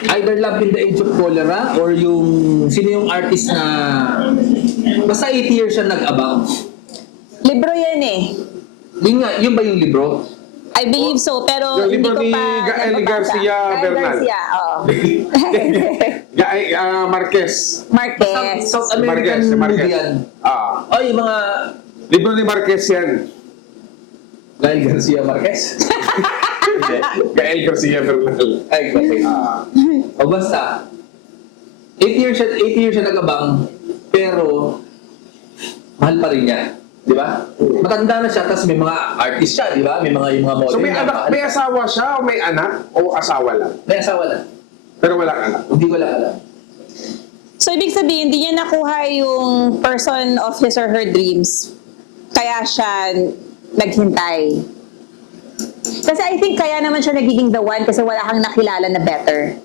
Either Love in the Age of Cholera or yung sino yung artist na basta 8 years siya nag-abang. Libro yan eh. Yun nga, yun ba yung libro? I believe so, pero Yung hindi libro ko ni pa Gael nababasa. Garcia Gael Bernal. Garcia, oo. Marquez. Marquez. South American Si movie yan. Oh, yung mga Libro ni Marquez yan. Gael Garcia Marquez. Hindi. Gael Garcia Bernal. Ay, okay. O basta, 8 years siya nagabang, pero mahal pa rin niya. Di ba? Matanda na siya, tapos may mga artist siya, di ba? May mga model. So may na anak, mahal. may asawa siya o may anak o asawa lang? May asawa lang. Pero walang anak. Hindi ko lang alam. So, ibig sabihin, hindi niya nakuha yung person of his or her dreams. Kaya siya naghintay. Kasi I think kaya naman siya nagiging the one kasi wala kang nakilala na better.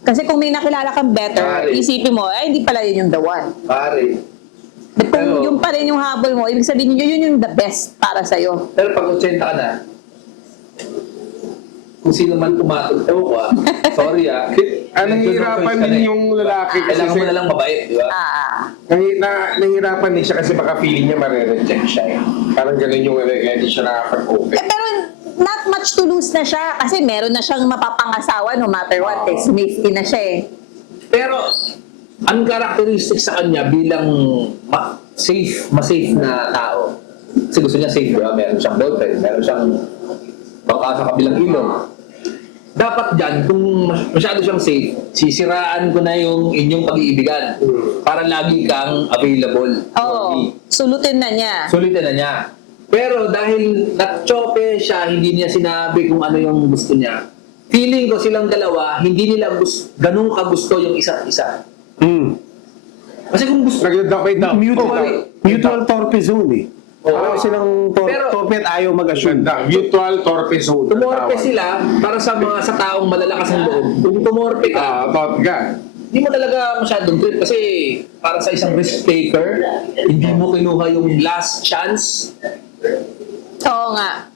Kasi kung may nakilala kang better, Pare. isipin mo, ay hindi pala yun yung the one. Pare. But kung Pero- yung pa rin yung habol mo, ibig sabihin yun yung the best para sa'yo. Pero pag 80 ka na, kung sino man pumatol, ewan ko sorry Nahihirapan din yung lalaki kasi Kailangan mo na lang mabait, di ba? nahihirapan din siya kasi baka feeling niya mare-reject siya eh. Parang ganun yung kaya hindi siya nakapag-open. Pero not much to lose na siya kasi meron na siyang mapapangasawa no matter what. Eh. Safety na siya eh. Pero, ang characteristic sa kanya bilang ma-safe na tao. Kasi gusto niya safe, di ba? Meron siyang boyfriend, meron siyang baka sa kabilang ilong. Dapat dyan, kung masyado siyang safe, sisiraan ko na yung inyong pag-iibigan para lagi kang available for Oo. me. Sulutin na niya. Sulitin na niya. Pero dahil natchope siya, hindi niya sinabi kung ano yung gusto niya. Feeling ko silang dalawa, hindi nila ganun kagusto yung isa't isa. Kasi kung gusto... Nagdadakay daw. Mutual torpe zone eh. Oo. Parang silang Pero- torpe at ayaw mag-assume. Ganda. Mutual torpe zone. Tumorpe sila para sa mga sa taong malalakas ang loob. Kung tumorpe ka, Thought ka. hindi mo talaga masyadong trip kasi para sa isang risk taker, hindi mo kinuha yung last chance. Oo nga.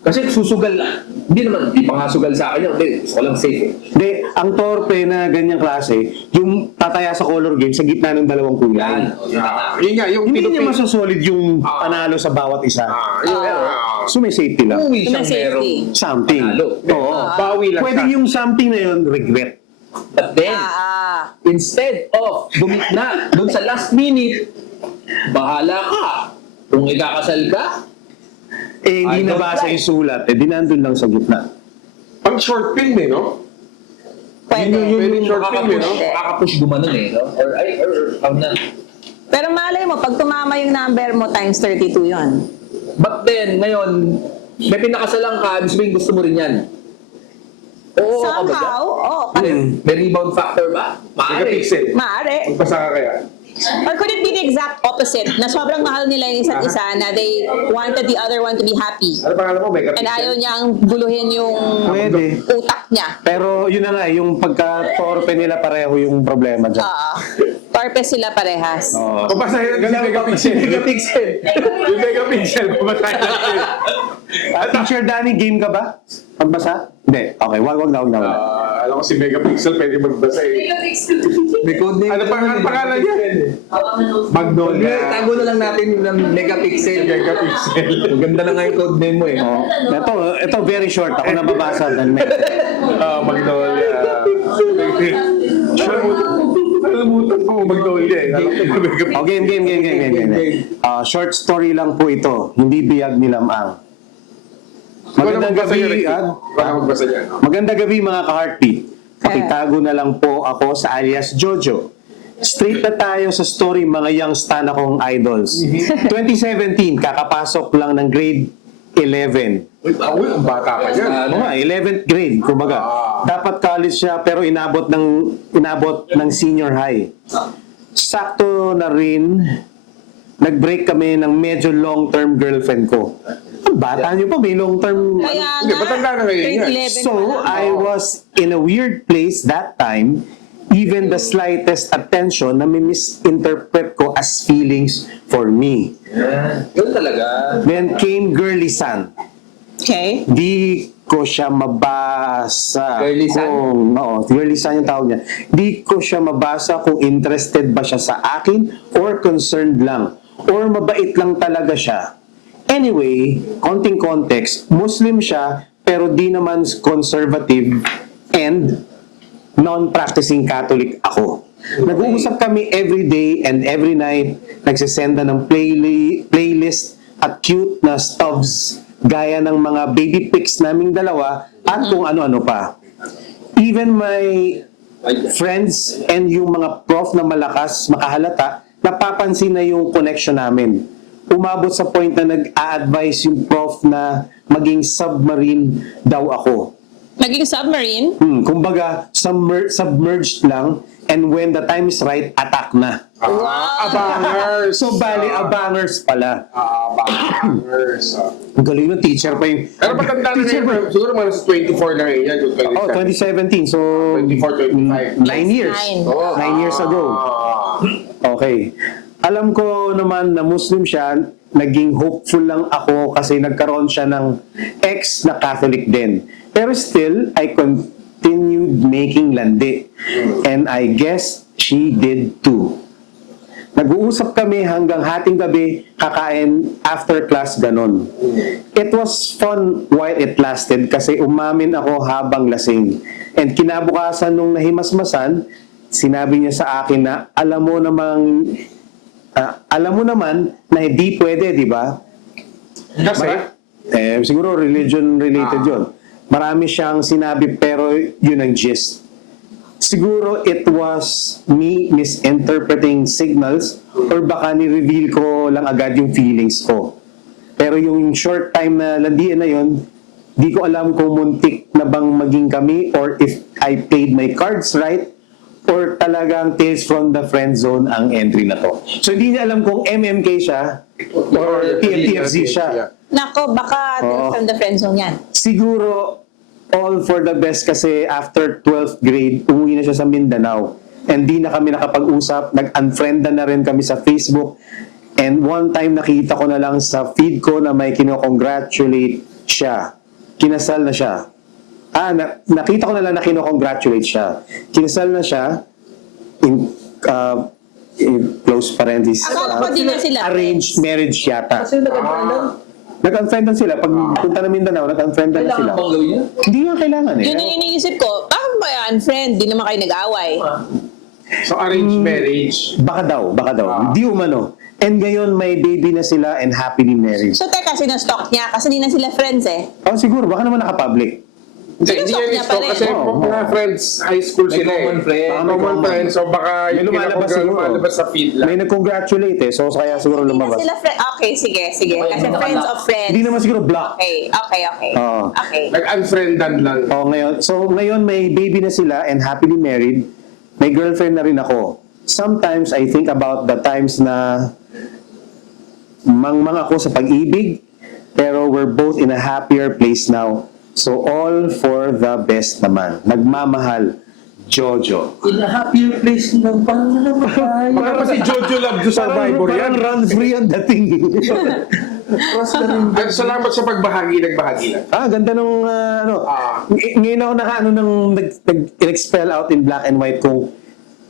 Kasi susugal na. Hindi pa nga sugal sa akin yun. Hindi, gusto ko lang safe eh. Hindi, ang torpe na ganyang klase, yung tataya sa color game sa gitna ng dalawang kulay. Yan. O, yun na nga. Yun nga, yung Hindi niya pinupin. masasolid yung panalo sa bawat isa. So may safety lang. Uwi Yun ang siyang safety. merong Something. panalo. Oo. Bawi lang Pwede siya. yung something na yun, regret. But then, instead of na dun sa last minute, bahala ka. Kung ikakasal ka, Eh, hindi I don't nabasa like. yung sulat. Eh, di nandun lang sa gitna. Pang short film eh, no? Pwede. Pwede short film eh, no? makakapush gumanon eh. No? Or na. Pero malay mo, pag tumama yung number mo times 32 yun. But then, ngayon, may pinakasalang ka, ibig sabihin gusto mo rin yan. Oo, Somehow, kasi May rebound factor ba? Maaari. Megapixel. maaari. Magpasa ka kaya? Or could it be the exact opposite? Na sobrang mahal nila yung isa't isa na they wanted the other one to be happy. Ano pangalan mo? Megapixel? And ayaw niyang guluhin yung Pwede. utak niya. Pero yun na nga, yung pagka-torpe nila pareho yung problema dyan. Torpe sila parehas. Oo. Papasahin natin si Megapixel. Megapixel. Yung Megapixel, papasahin natin. Teacher Danny, game ka ba? Pagbasa? Hindi. Okay, wag na. Alam ko si Megapixel pwede magbasa eh. May code name. Ano pangalan niya? Magnolia. Tago na lang natin ng megapixel. Megapixel. Ang ganda na nga yung code name mo eh. Oh. Ito very short. Ako nababasa. Magnolia. Nalimutan ko Magnolia eh. Alam ko Megapixel. Oh, game. Short story lang po ito. Hindi biyag ni Lamang. Magandang gabi. Wala magbasa niya. Magandang gabi mga ka-heartbeat. Pakitago na lang po ako sa alias Jojo. Straight na tayo sa story mga young stan akong idols. 2017, kakapasok lang ng grade 11. Uy, ang bata pa yan. Oo nga, 11th grade, kumbaga. Dapat college siya pero inabot ng senior high. Sakto na rin, nag-break kami ng medyo long-term girlfriend ko. Ang bata niyo pa, may long-term... Kaya Hindi, matanda na ngayon yan. grade 11 So, pa lang. I was in a weird place that time. Even the slightest attention na misinterpret ko as feelings for me. Yun talaga. Then came Girly San. Okay. Di ko siya mabasa Girly San? Girly San yung tawag niya. Di ko siya mabasa kung interested ba siya sa akin or concerned lang. Or mabait lang talaga siya. Anyway, konting context, Muslim siya, pero di naman conservative and non-practicing Catholic ako. Nag-uusap kami every day and every night, nagsisenda ng playlist at cute na stubs gaya ng mga baby pics naming dalawa at kung ano-ano pa. Even my friends and yung mga prof na malakas, makahalata, napapansin na yung connection namin. Umabot sa point na nag-a-advise yung prof na maging submarine daw ako. Naging submarine? Kumbaga, submerged lang, and when the time is right, attack na. Abangers! So, bali, abangers pala. Abangers. Ang galing ng teacher pa yung... Pero matanda na ngayon, siguro mga nasa 24 na ngayon yan. Oh, 2017. So, 24, 25. 9 years. Nine. 9 years ago. Okay. Alam ko naman na Muslim siya, naging hopeful lang ako kasi nagkaroon siya ng ex na Catholic din. Pero still, I continued making landi. And I guess she did too. Nag-uusap kami hanggang hating gabi, kakain after class, ganon. It was fun while it lasted kasi umamin ako habang lasing. And kinabukasan nung nahimasmasan, sinabi niya sa akin na alam mo naman na hindi pwede, di ba? Kasi? Siguro religion related yun. Marami siyang sinabi pero yun ang gist. Siguro it was me misinterpreting signals or baka ni-reveal ko lang agad yung feelings ko. Pero yung short time na landian na yun, di ko alam kung muntik na bang maging kami or if I played my cards right or talagang Tales from the Friend Zone ang entry na to. So hindi niya alam kung MMK siya or TFTFZ siya. Nako, baka from the friend zone yan. Siguro all for the best kasi after 12th grade, umuwi na siya sa Mindanao. And di na kami nakapag-usap, nag-unfriend na rin kami sa Facebook. And one time nakita ko na lang sa feed ko na may kinocongratulate siya. Kinasal na siya. Nakita ko na lang na kinocongratulate siya. Kinasal na siya in close parenthesis. Akala ko di na sila Arranged marriage yata. Kasi nag-unfriend Nag-unfriend sila. Pag punta na Mindanao, nag-unfriend na kailangan sila. bang gawin yun? Hindi nga kailangan eh. Yun yung iniisip ko. Bakit ba yan, friend? Di naman kayo nag-away. So, arranged marriage. Baka daw. Hindi umano. And ngayon, may baby na sila and happily married. So, teka, sinastalk niya kasi di na sila friends eh. Oh, siguro. Baka naman nakapublic. Hindi Sinusok yan niya isto pala eh. kasi mga friends, high school May sila eh. common friend. Common friends. So, baka May yung lumalabas siguro. lumalabas sa feed lang. May nag-congratulate eh. So, kaya siguro Di na lumabas. sila friends. Okay, sige. Okay, Kasi hindi friends nakalock. of friends. Hindi naman siguro block. Okay. Oo. Okay. Nag-unfriendan lang. Oh, ngayon may baby na sila and happily married. May girlfriend na rin ako. Sometimes I think about the times na mangmang ako sa pag-ibig, pero we're both in a happier place now. So all for the best naman. Nagmamahal, Jojo. In a happier place ng pananampalataya. Baka pa si Jojo Love do Survivor yan. Parang run free ang dating. Cross na rin. At salamat sa pagbahagi, nagbahagi lang. Ganda nung ngayon ako nag-expel out in black and white kung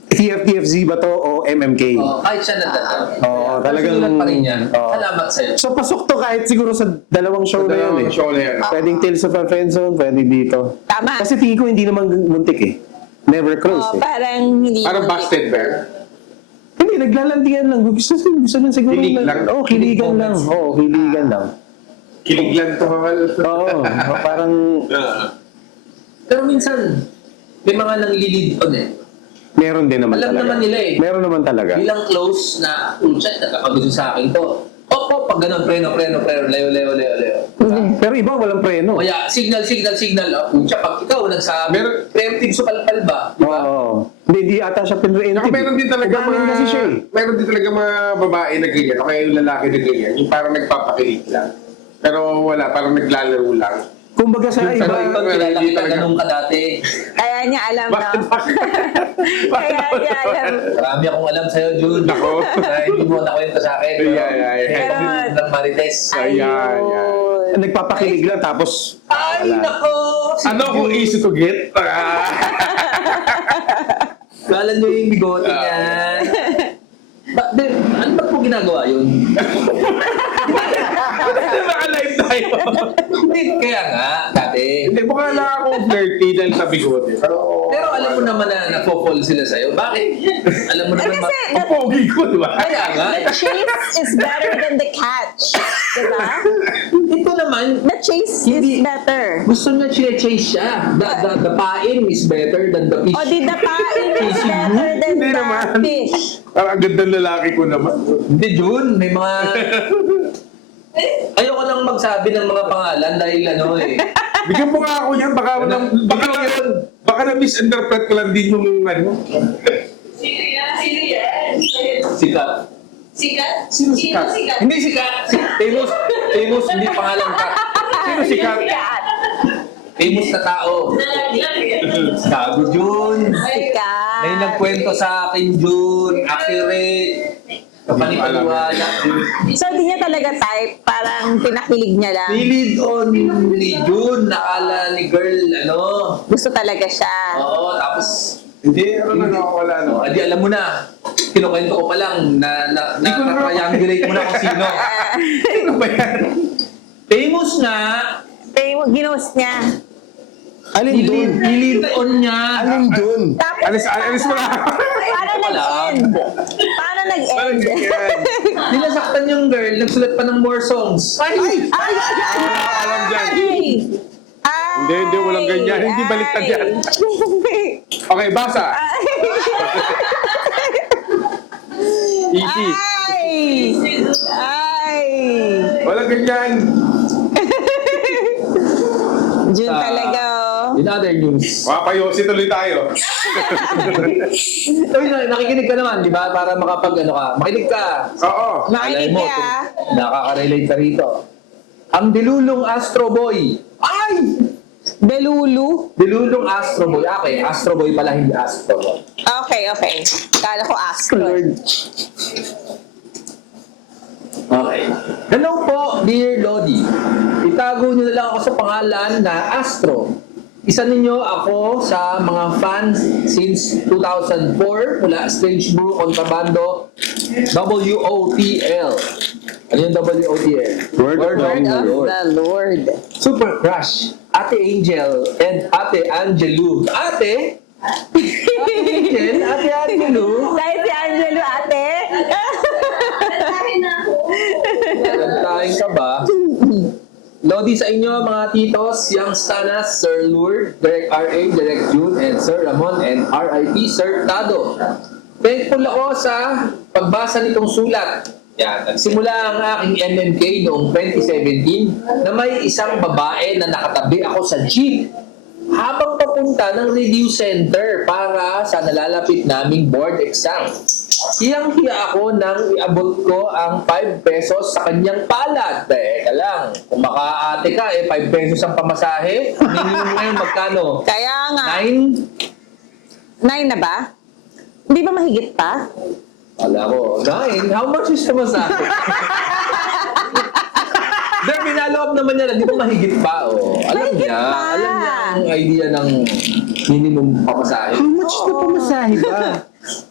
TFTFZ ba to o MMK. Kahit siya nagtatag. Oo, talagang- Sinulat pa rin yan. Oo. Salamat sa'yo. So pasok to kahit siguro sa dalawang show na yun Dalawang eh. show na yan. Pwedeng Tales of a Friend Zone, pwede dito. Tama. Kasi tingin ko hindi naman muntik eh. Never close eh. Parang hindi. Parang busted ba? Hindi, naglalandian lang. Gusto lang siguro. Kilig lang. Kiligan lang. Oo, kiligan lang. Kilig lang to. Oo, parang... Pero minsan, may mga nanglilid on eh. Meron din naman Alam talaga. naman nila eh. Meron naman talaga. Bilang close na, chat, nakakagusto sa akin to. Opo, pag ganun, preno, leo. Pero iba walang preno. O kaya, signal. Siya, pag ikaw nagsabi, Meron- preemptive supalpal ba? Di ba? Oo. Hindi ata siya pinreemptive. Saka meron din talaga Ugaling kasi siya eh. meron din talaga mga babae na ganyan, o kaya yung lalaki na ganyan, yung parang nagpapakilig lang. Pero wala, parang naglalaro lang. Kumbaga sa Yung Pero iba, ikaw, kilala hindi kita, talaga. ganun ka dati. Kaya niya alam na. Kaya niya alam. Marami akong alam sa'yo, Jude. Nako. Na hindi mo nakwento sa akin. Pero- Ng Marites. Ayan. nagpapakilig lang tapos... Ay, nako! Ano kung easy to get? Kala nyo yung bigote niyan. Ano ba po ginagawa yun? Hindi, kaya nga, dati. Hindi, mukha lang ako flirty dahil sa bigote. Pero alam mo naman na nagpo-fall sila sa'yo. Bakit? Alam mo naman Kasi Ang pogi ko, di ba? Kaya nga. the chase is better than the catch. Diba? Ito naman, The chase Hindi. is better. gusto niya chase siya. The pain is better than the fish. O di the pain is Chasing better than Hindi the naman. fish. Parang ang ganda ng lalaki ko naman. Hindi, Jun. May mga... Ayoko nang magsabi ng mga pangalan dahil ano eh. Bigyan mo nga ako yan, baka na-misinterpret ko lang din yung ano. Sino yan? Sikat. Sikat? Sino sikat? Hindi sikat. Famous. Famous, hindi pangalan ka. Sino sikat? Famous na tao. Gago, Jun. Sikat. May nagkwento sa akin, Jun. Accurate. Kapanipaniwala. So, di niya talaga type. Parang pinakilig niya lang. Nilid on ni Jun. Nakala ni girl, ano. Gusto talaga siya. Oo, tapos... Hindi, wala no. Adi, alam mo na. Kinukwento ko pa lang na triangulate mo na kung sino. Sino ba yan? Famous nga. Pero ginost niya. Alin dun? Nilid on niya. Alin dun? Tapos, Alis mo na. paano nag-end? Paano nag-end? Ninasaktan yung girl, nagsulat pa ng more songs. Ay! Alam dyan. Hindi, walang ganyan. Hindi baliktad yan. Okay, basa. Easy. Ay! Ay! Walang ganyan. June talaga, oh. In other news. Mapayosi tuloy tayo. Uy, nakikinig ka naman, di ba? Para makapag ano ka. Makinig ka. Oo. Alay Makinig mo, ka. kung nakaka-relate ka rito. Ang dilulong Astro Boy. Ay! Belulu? Dilulong Astro Boy. Okay, Astro Boy pala, hindi Astro Boy. Okay. Kala ko Astro. Okay. Hello po, dear Lodi. Itago niyo na lang ako sa pangalan na Astro. Isa ninyo ako sa mga fans since 2004 mula Strange Brew Contrabando WOTL. Ano yung WOTL? Word of Word of the Lord. Super Crush, Ate Angel, and Ate Angelu. Ate? Ate Angel, Ate Angelu. Dahil si Angelo, ate. Dahil na ako. Kantahin ka ba? Lodi sa inyo mga titos, Young Stanas, Sir Lure, Direk R.A., Direk June, and Sir Ramon, and R.I.P. Sir Tado. Thankful ako sa pagbasa nitong sulat. Yan, nagsimula ang aking MMK noong 2017 na may isang babae na nakatabi ako sa jeep habang papunta ng review center para sa nalalapit naming board exam. Hiyang-hiya ako nang iabot ko ang 5 pesos sa kanyang palad. Teka lang, kung makaate ka, 5 pesos ang pamasahe. Minimum ngayon magkano? Kaya nga. 9? 9 na ba? Hindi ba mahigit pa? Wala ko. 9? How much is pamasahe? Dahil minaloob naman niya, di ba mahigit pa? Oh. Alam Mahigit niya. pa. Alam niya ang idea ng minimum pamasahe. How much na pamasahe ba?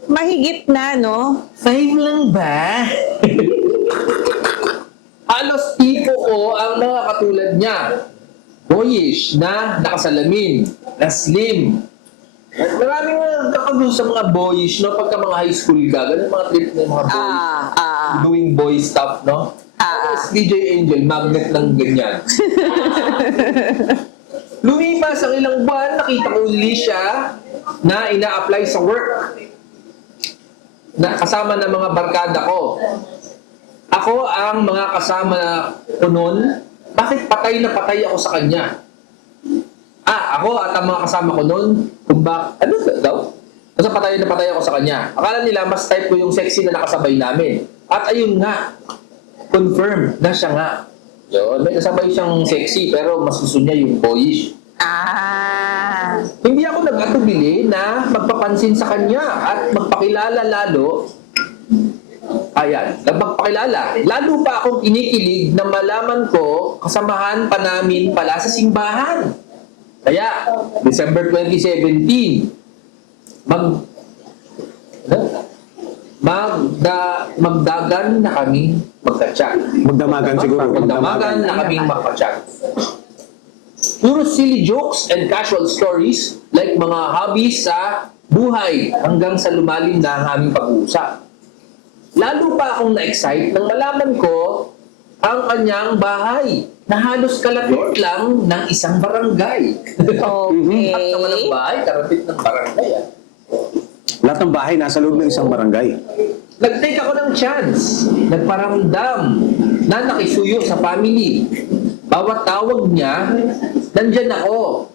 Mahigit na, no? 5 lang ba? Halos tipo ko ang mga katulad niya. Boyish na nakasalamin, na slim. Maraming kakagusto sa mga boyish, no? Pagka mga high school ka, ganun mga trip ng mga boys. Doing boy stuff, no? Tapos DJ Angel, magnet ng ganyan. Lumipas ang ilang buwan, nakita ko uli siya na ina-apply sa work. Na kasama ng mga barkada ko. Ako ang mga kasama ko noon, bakit patay na patay ako sa kanya? Ako at ang mga kasama ko noon, ano daw? Kasi patay na patay ako sa kanya. Akala nila mas type ko yung sexy na nakasabay namin. At ayun nga, confirm na siya nga. Yun, may kasabay siyang sexy pero mas gusto niya yung boyish. Hindi ako nag-atubili na magpapansin sa kanya at magpakilala lalo. Ayan, magpakilala. Lalo pa akong kinikilig na malaman ko kasamahan pa namin pala sa simbahan. Kaya, December 2017, magdagan na kami magka-chat. Magdamagan siguro. Magdamagan na kaming magka-chat. Puro silly jokes and casual stories like mga hobbies sa buhay hanggang sa lumalim na ang aming pag-uusap. Lalo pa akong na-excite nang malaman ko ang kanyang bahay na halos kalapit lang ng isang barangay. Okay. At naman ang bahay, kalapit ng barangay. Lahat ng bahay nasa loob ng isang barangay. Nag-take ako ng chance. Nagparamdam na nakisuyo sa family. Bawat tawag niya, nandyan ako.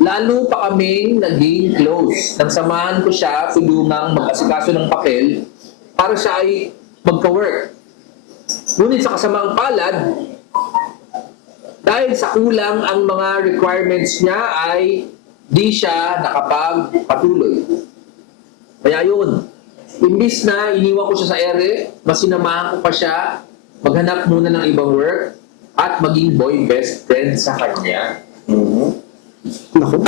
Lalo pa kaming naging close. Nang samahan ko siya, tulungang mag-asikaso ng papel para siya ay magka-work. Ngunit sa kasamaang palad, dahil sa kulang ang mga requirements niya ay di siya nakapagpatuloy. Kaya yun, imbis na iniwan ko siya sa ere, mas sinamahan ko pa siya maghanap muna ng ibang work at maging boy best friend sa kanya. Naku.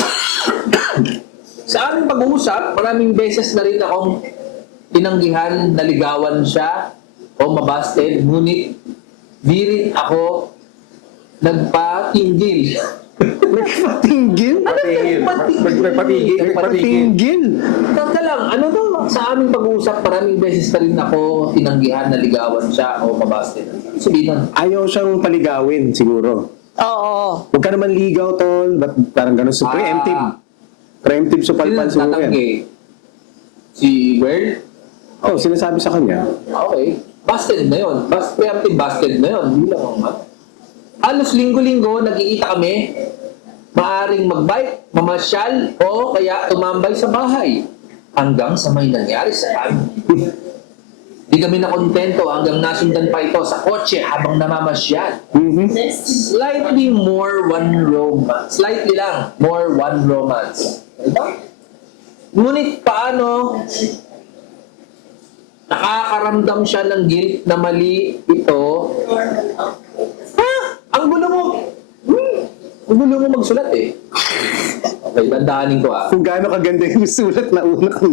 Sa aming pag-uusap, maraming beses na rin akong tinanggihan, naligawan siya o mabasted, ngunit di rin ako nagpatinggil. Nagpatinggil? Patigil. Patigil. Patinggil? Teka lang, ano to? Sa aming pag-uusap, maraming beses na rin ako tinanggihan, naligawan siya o mabasted. Sabihin nun, Ayaw siyang paligawin, siguro. Oo. Huwag ka naman ligaw, tol. Ba't parang ganun? So, preemptive. Preemptive sa sino palpal siguro yan. tatanggi? Si Wern? Oh, sinasabi sa kanya. Okay. Busted na yun. Preemptive busted na yun. Hindi lang ang halos linggo-linggo, nagkikita kami. Maaring mag-bike, mamasyal, o kaya tumambay sa bahay. Hanggang sa may nangyari sa amin. Di kami nakontento hanggang nasundan pa ito sa kotse habang namamasyal. Slightly more one romance. Slightly lang, more one romance. Diba? Ngunit paano nakakaramdam siya ng guilt na mali ito? Ha? Ang gulo mo! Ang gulo mo magsulat eh. Okay, dandahanin ko ah. Kung gaano kaganda yung sulat na una ko.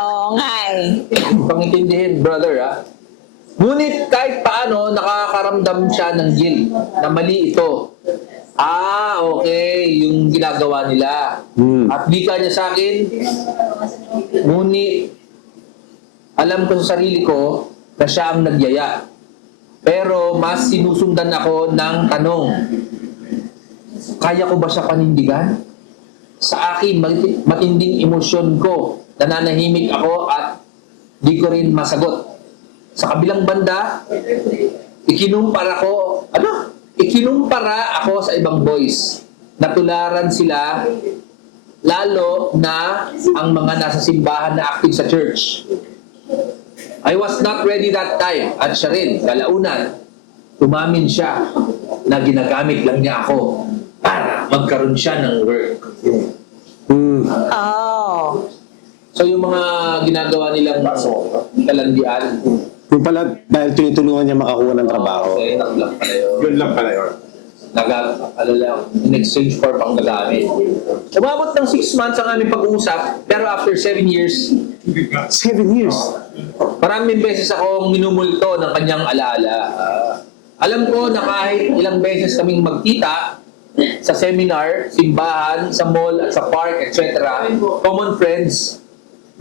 Oo nga eh. Pangintindihin, brother ah. Ngunit kahit paano nakakaramdam siya ng guilt na mali ito. Ah, okay, yung ginagawa nila. At di ka niya sa akin, ngunit alam ko sa sarili ko na siya ang nagyaya. Pero mas sinusundan ako ng tanong, kaya ko ba siya panindigan? Sa akin, matinding emosyon ko, nananahimik ako at di ko rin masagot. Sa kabilang banda, ikinumpara ako sa ibang boys. Natularan sila, lalo na ang mga nasa simbahan na active sa church. I was not ready that time at siya rin, kalaunan, umamin siya na ginagamit lang niya ako para magkaroon siya ng work. Oh. So yung mga ginagawa nilang kalandian, Yung pala, dahil tinutulungan niya makakuha ng trabaho. okay, lang pala yun. Yun lang pala yun. In exchange for pang gagamit. Umabot ng 6 months ang aming pag-uusap, pero after 7 years, 7 years. maraming beses akong minumulto ng kanyang alaala. Alam ko na kahit ilang beses kaming magkita sa seminar, simbahan, sa mall at sa park, etc., common friends,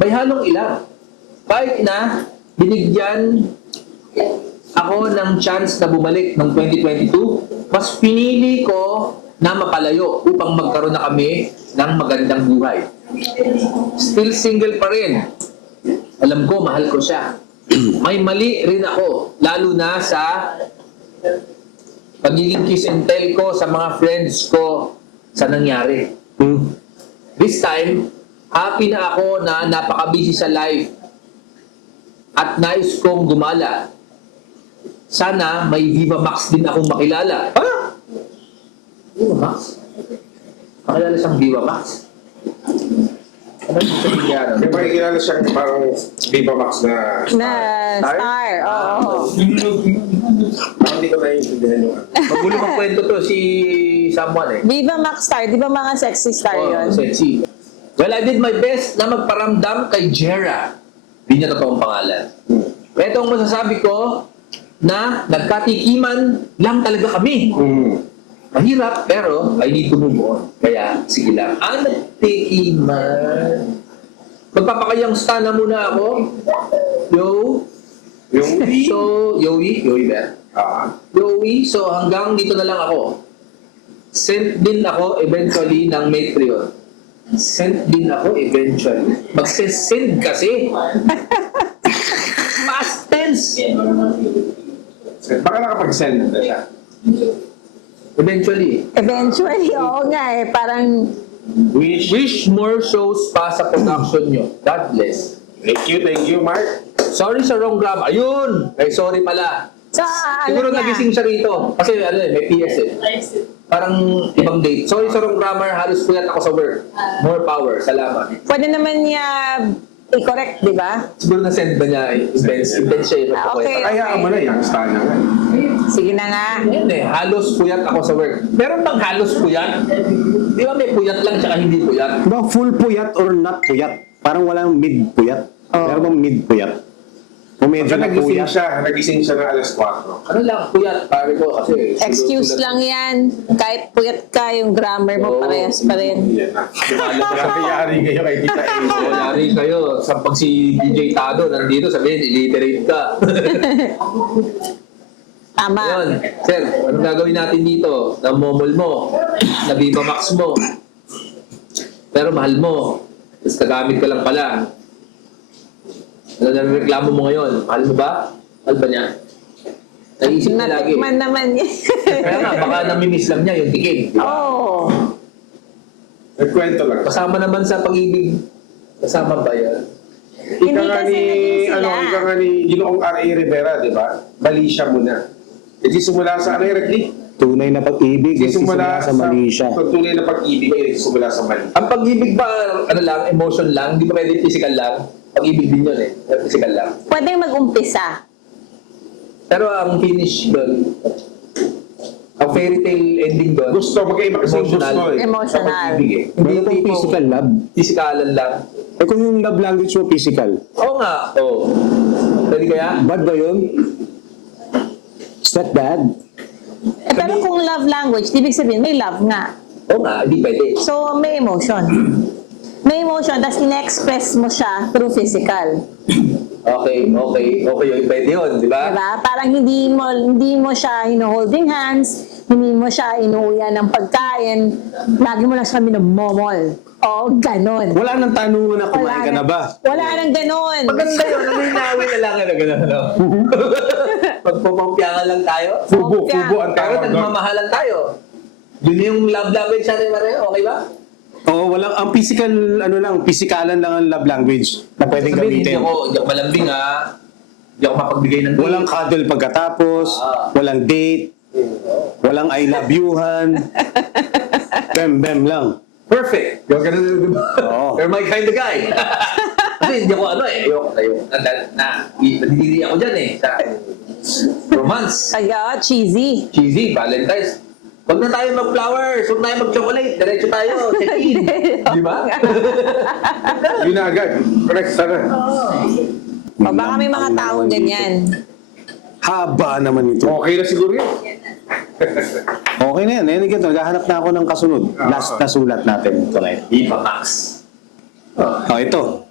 may halong ilang. Kahit na binigyan ako ng chance na bumalik ng 2022, mas pinili ko na mapalayo upang magkaroon na kami ng magandang buhay. Still single pa rin. Alam ko, mahal ko siya. May mali rin ako, lalo na sa pagiging kiss and tell ko sa mga friends ko sa nangyari. This time, happy na ako na napaka-busy sa life at nais kong gumala. Sana may Viva Max din akong makilala. Ha? Viva Max? Makilala siyang Viva Max? Ano yung sabihin? May makikilala siyang parang Viva Max na Na star. Oo. parang hindi ko naiintindihan yung ano. Magulo mang kwento to si someone eh. Viva Max star. Di ba mga sexy star yun? Sexy. Well, I did my best na magparamdam kay Jera. Hindi niya totoong pangalan. Ito ang masasabi ko na nagkatikiman lang talaga kami. Mahirap, pero I need to move on. Kaya, sige lang. Nagtikiman. Magpapakayang stana muna ako. Yo. Yung So, Yowie ba? Yowie, so hanggang dito na lang ako. Sent din ako eventually ng Matreon. Sent din ako eventually. Mag-send kasi. Past tense. baka nakapag-send na siya. Eventually. Eventually, oo nga eh. Parang, Wish more shows pa sa production nyo. God bless. Thank you, Mark. Sorry sa wrong grammar. Ayun! Ay, sorry pala. sa Siguro ano niya. nagising siya rito. Kasi ano eh, may PS eh. Parang ibang date. Sorry sa wrong grammar. Halos puyat ako sa work. More power. Salamat. Pwede naman niya i-correct, di ba? Siguro na-send ba niya? Intense siya yung Okay. Kaya mo na yung star na nga. Sige na nga. Yan eh, halos puyat ako sa work. Meron bang halos puyat? Di ba may puyat lang tsaka hindi puyat? Ba, full puyat or not puyat? Parang walang mid puyat. Meron bang mid puyat? Kung medyo na puyat. Nagising siya ng alas 4. Ano lang, puyat, pare ko kasi. Excuse lang yan. Kahit puyat ka, yung grammar mo Oo. parehas pa rin. Yan na. Nakakayari kayo kay Tita So, Enzo. yari kayo, sa pag si DJ Tado nandito, sabihin, illiterate ka. Tama. Ayun, sir, anong gagawin natin dito? Namomol mo, na Viva Max mo, pero mahal mo, tapos kagamit ka lang pala. Ano na reklamo mo ngayon? Mahal mo ba? Mahal ba niya? Naisip niya lagi. Natikman naman niya. Kaya nga, baka namimiss lang niya yung tikim. di ba? Oo. Nagkwento lang. Kasama naman sa pag-ibig. Kasama ba yan? Hindi Ika nga kasi ni, naging sila. ika nga ni Ginoong R.A. Rivera, di ba? Mali siya muna. Hindi simula sa ano, Eric Lee? Tunay na pag-ibig, Hindi simula sa Malaysia. tunay na pag-ibig, hindi simula sa mali. Ang pag-ibig ba, ano lang, emotion lang? Hindi ba pwede physical lang? Pag-ibig din yun eh. Physical lang. Pwede mag-umpisa. Pero ang finish doon, ang fairy tale ending doon, Gusto, magkaiba kasi yung emotional. gusto eh. Emotional. Sa pag-ibig eh. Hindi Hindi itong physical love. Physikalan lang. Eh kung yung love language mo physical, Oo nga, oo. Pwede kaya? bad ba yun? It's not bad. Eh, pero kung love language, ibig sabihin, may love nga. Oo nga, hindi pwede. So, may emotion. May emotion, tapos ine-express mo siya through physical. Okay, yun, pwede yun, di ba? Diba? Parang hindi mo siya holding hands, hindi mo siya inuuyan ng pagkain, lagi mo lang siya minomomol. O, ganon. Wala nang tanungan na kumain ka na ba? Wala nang ganon. Maganda yun, nalinawin na lang na gano'n, ano? Pagpupampyangan lang tayo. Fubo Okay. ang Pero tawag doon. nagmamahalan tayo. Yun yung love language natin, Mario. Okay ba? Oo, walang, ang physical, physikalan lang ang love language na pwedeng Sabihin, hindi gamitin. ako malambing ha. Hindi ako mapagbigay ng date. Walang cuddle pagkatapos, walang date, walang I love you-han. Bem lang. Perfect. Yung ganun, di ba? Oo. You're my kind of guy. Kasi hindi ako nadidiri ako dyan eh. Sa romance. Kaya, cheesy. Cheesy, Valentine's. Huwag na tayo mag-flowers, huwag na tayo mag-chocolate. Diretso tayo, check-in. Di ba? Yun na agad. Correct, sana. O baka may mga taong ganyan. Haba naman ito. Okay na siguro yun. Okay na yan. Eh, ganito, naghahanap na ako ng kasunod. Last na sulat natin tonight. Viva Max. Oh, ito.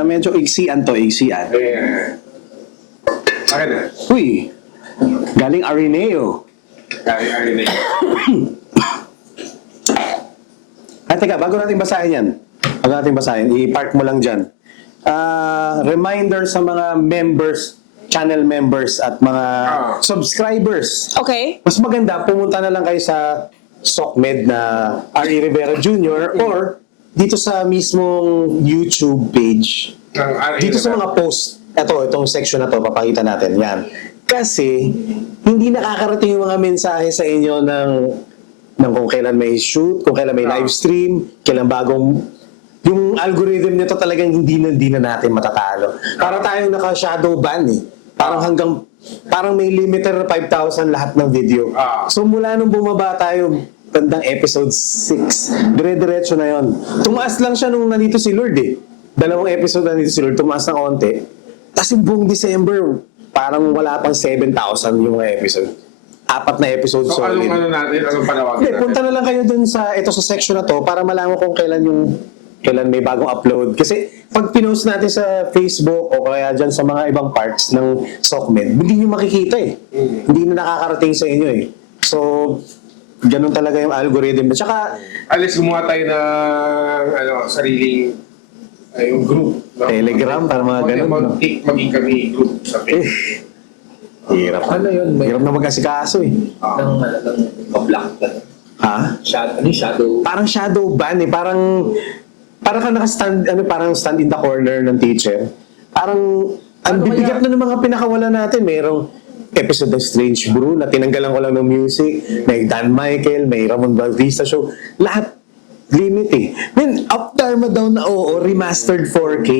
Medyo igsian to, igsian. Akin na. Uy, galing Arineo. Kaya na yun. Ay, teka, bago natin basahin yan, i-park mo lang dyan. Reminder sa mga members, channel members at mga subscribers. Okay? Mas maganda, pumunta na lang kayo sa SOCMED na R.E. Rivera Jr. or dito sa mismong YouTube page. Dito sa mga post, itong section na to, papakita natin. Yan. Kasi, hindi nakakarating yung mga mensahe sa inyo ng kung kailan may shoot, kung kailan may live stream, kailan bagong... Yung algorithm nito talagang hindi na natin matatalo. Para tayong naka-shadow ban eh. Parang may limiter 5,000 lahat ng video. So mula nung bumaba tayo, bandang episode 6, dire-diretso na yon. Tumaas lang siya nung nandito si Lord eh. 2 episode nandito si Lord, tumaas ng konti. Tapos yung buong December, parang wala pang 7,000 yung mga episode. 4 na episodes So, anong solid. natin? Anong panawagan Hindi, natin? punta na lang kayo dun sa section na to para malaman kung kailan may bagong upload. Kasi pag pinost natin sa Facebook o kaya dyan sa mga ibang parts ng SOCMED, hindi nyo makikita eh. Hindi na nakakarating sa inyo eh. So, ganun talaga yung algorithm. At saka, Alis, gumawa tayo ng sariling yung group. No? Telegram, para mga ganun, no? Maging kami group sa Facebook. hirap. Ano yun? May Hirap na mag-asikaso eh. ng block ka. Ha? Shadow, ano yung shadow? Parang shadow ban eh. Parang ka naka-stand, parang stand in the corner ng teacher. Parang, ang Ano bibigat kaya? na ng mga pinakawala natin. Merong episode ng Strange Brew na tinanggalan ko lang ng music. May Dan Michael, may Ramon Bautista show. Lahat limit eh. Then, Up Dharma daw na remastered 4K.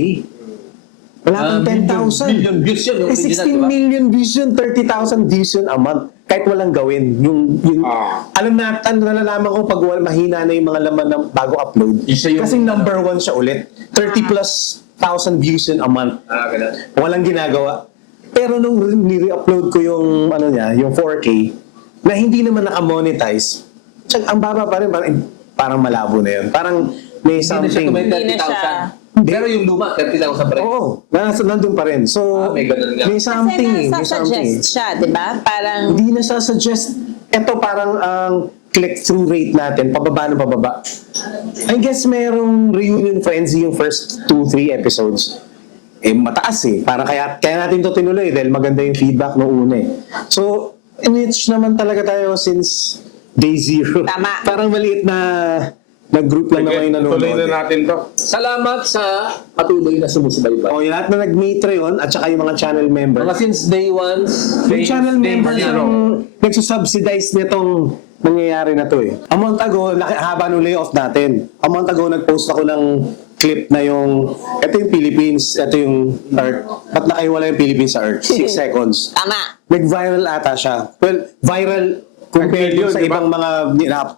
Wala pang 10,000. Million views yun. Yung Eh, original, 16 diba? million views yun, 30,000 views yun a month. Kahit walang gawin. Alam natin, nalalaman ko pag mahina na yung mga laman ng bago upload. Isa yung- Kasi number 1 siya ulit. 30 plus thousand views yun a month. Ganun. Walang ginagawa. Pero nung ni-re-upload ko yung, yung 4K, na hindi naman naka-monetize, ang baba pa rin, parang malabo na yun. Parang may Hindi na siya something. kumain Hindi na siya. 30,000. Pero yung luma, 30,000 pa rin. Oo, nandun pa rin. So, May ganun nga. may something eh. Kasi May something. nasa-suggest siya, di ba? Parang, Hindi na suggest. Ito parang ang click-through rate natin, pababa na pababa. I guess merong reunion frenzy yung first 2-3 episodes. Mataas eh. Parang kaya natin to tinuloy dahil maganda yung feedback nung una eh. So, niche naman talaga tayo since day zero. Tama. Parang maliit na group lang naman yung nanonood. Tuloy na natin to. Salamat sa patuloy na sumusubaybay. O, yung lahat na nag-Matreon at saka yung mga channel members. Mga since day one, Yung channel members zero. ang nagsusubsidize nitong nangyayari na to eh. A month ago, haba nung layoff natin. A month ago, nag-post ako ng clip na ito yung Philippines, ito yung Earth. Ba't nakahiwala yung Philippines sa Earth? 6 seconds. tama. Nag-viral ata siya. Well, viral compared Nag-million, sa di ba? ibang mga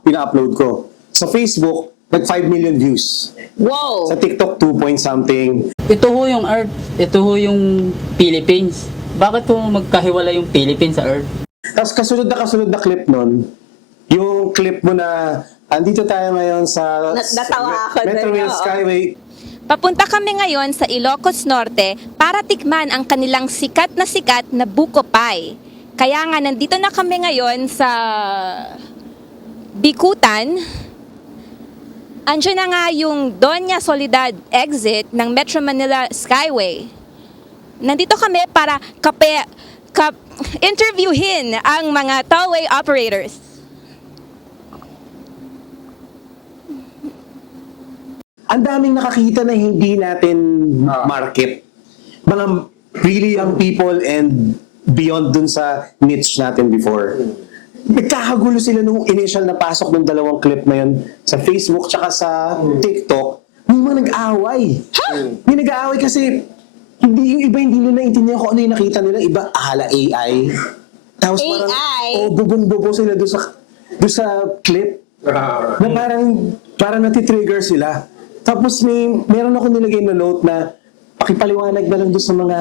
pina-upload ko. Sa Facebook, nag-5 million views. Wow! Sa TikTok, 2 point something. Ito ho yung Earth, ito ho yung Philippines. Bakit po magkahiwala yung Philippines sa Earth? Tapos kasunod na clip nun, yung clip mo na andito tayo ngayon sa Natawa ako Metro dun, Rail oo. Skyway. Papunta kami ngayon sa Ilocos Norte para tikman ang kanilang sikat na buko pie. Kaya nga nandito na kami ngayon sa Bikutan. Andiyan na nga yung Doña Soledad exit ng Metro Manila Skyway. Nandito kami para interviewin ang mga tollway operators. Ang daming nakakita na hindi natin market. Mga really young people and beyond dun sa niche natin before. Nagkakagulo sila nung initial na pasok ng dalawang clip na yun sa Facebook tsaka sa TikTok. Yung mga nag-aaway. Yung nag-aaway kasi yung iba hindi nila naintindihan kung ano yung nakita nila. Iba, akala AI. Tapos parang, AI? bubong-bubo sila doon sa clip. Na parang natitrigger sila. Tapos meron ako nilagay na note na pakipaliwanag na lang doon sa mga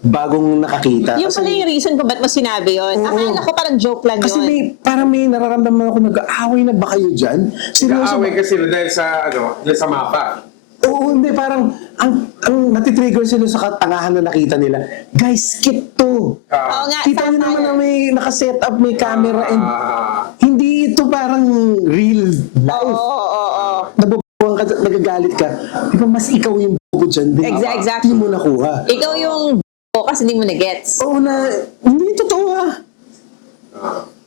bagong nakakita. Yung pala yung reason kung ba't mo sinabi yun. Oo. Akala ko parang joke lang Kasi yun. may nararamdaman ako, nag-aaway na ba kayo dyan? Seryoso Nag-aaway ba? kasi dahil sa mapa. Oo, hindi, parang ang natitrigger sila sa katangahan na nakita nila. Guys, skip to. Oo nga, Kita nyo tama naman na yun. may nakaset up, may camera, and hindi ito parang real life. Oo. Nabubuang ka, nagagalit ka. Di ba mas ikaw yung bubo dyan din? Exactly. Hindi mo nakuha. Ikaw yung kasi hindi mo na-gets. Oo na, hindi totoo ah.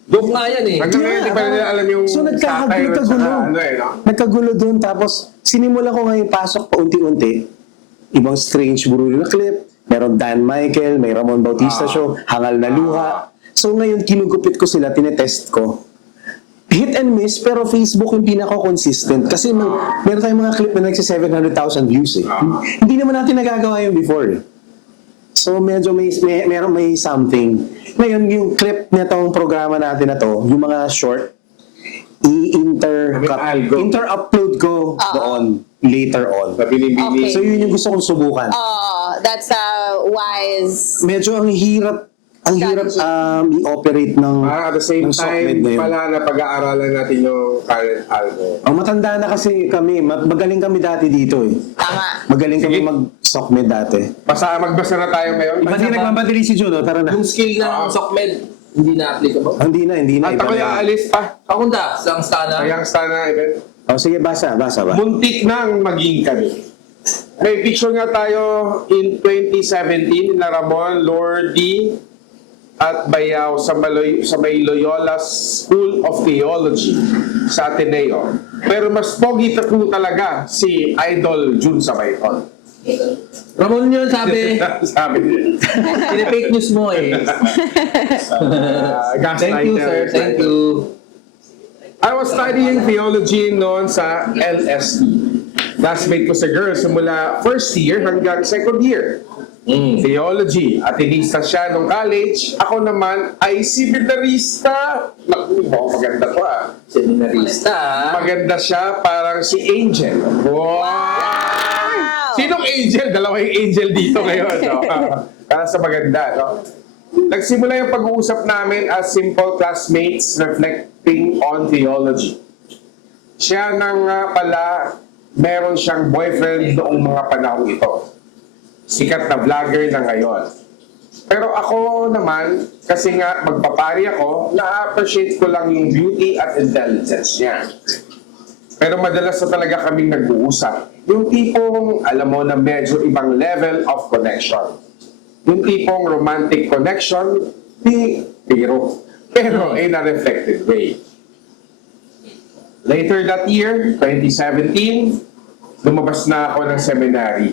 joke nga yan eh. Hanggang ngayon, di pa nila alam yung So satire at nagkagulo. saka ano eh, no? Nagkagulo doon, tapos sinimula ko ngayon pasok pa unti-unti. Ibang Strange Brew na clip, meron Dan Michael, may Ramon Bautista show, Hangal na Luha. So ngayon kinugupit ko sila, tinetest ko. Hit and miss, pero Facebook yung pinaka-consistent. Kasi meron tayong mga clip na nagsi 700,000 views eh. Hindi naman natin nagagawa yun before eh. So medyo may something. Ngayon, yung clip nitong programa natin na to, yung mga short, inter-upload ko doon later on. Sa binibini. Okay. So yun yung gusto kong subukan. That's a wise... Medyo ang hirap Ang hirap i-operate ng At the same ng time, SOCMED na yun. pala na pag-aaralan natin yung current algo. Oh, matanda na kasi kami. Magaling kami dati dito eh. Tama. Magaling Sige. kami mag-SOCMED dati. Magbasa na tayo ngayon. Hindi nagmamadali si Juno. Tara na. Yung skill ng SOCMED, hindi na applicable. Hindi na. At Iba ako'y na yun. aalis pa. Kakunta, sa Angstana. Kayang sana event. Oh, sige, basa ba? Muntik nang maging kami. May picture nga tayo in 2017 na Ramon, Lordy, at Bayaw sa may Loyola School of Theology sa Ateneo. Pero mas pogi po talaga si Idol Jun Sabayton. Ramon yun, sabi. Sabi niya. Pina-fake news mo eh. Thank you, sir. Thank you. I was studying theology noon sa LSD. Classmate ko sa girls simula first year hanggang second year. Theology. Atenista siya nung college. Ako naman ay seminarista. Naku, maganda to ah. Seminarista. Maganda siya, parang si Angel. Wow! Sinong Angel? Dalawa yung Angel dito ngayon. No? Para sa maganda. No? Nagsimula yung pag-uusap namin as simple classmates reflecting on theology. Siya nang pala meron siyang boyfriend noong mga panahon ito. Sikat na vlogger na ngayon. Pero ako naman, kasi nga magpapari ako, na-appreciate ko lang yung beauty at intelligence niya. Pero madalas na talaga kaming nag-uusap. Yung tipong, alam mo, na medyo ibang level of connection. Yung tipong romantic connection, pero in a reflected way. Later that year, 2017, lumabas na ako ng seminary.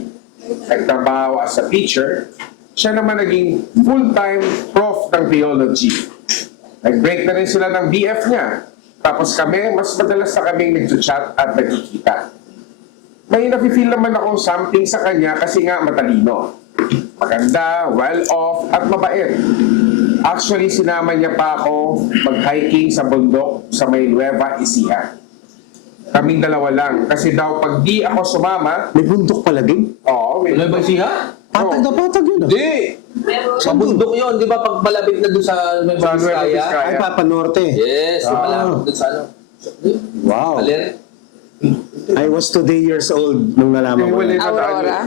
Nagtrabaho as a teacher. Siya naman naging full-time prof ng theology. Nag-break na rin sila ng BF niya. Tapos kami, mas madalas na kaming nag-chat at nagkikita. May nafe-feel naman akong something sa kanya kasi nga matalino. Maganda, well-off, at mabait. Actually, sinama niya pa ako mag-hiking sa bundok sa may Nueva Ecija. Kaming dalawa lang. Kasi daw, pag di ako sumama, May bundok pala din. oo, may... Ano ba siya? Patag na patag yun ah. Hindi! Sa bundok yun, di ba pag malapit na doon sa Sa Nueva Nueva Vizcaya? Vizcaya. Ay, Papa Norte. Yes, Ah. malapit doon sa ano. Wow. Alin? I was today years old nung nalaman ko. Wala yan. na tayo. Aurora.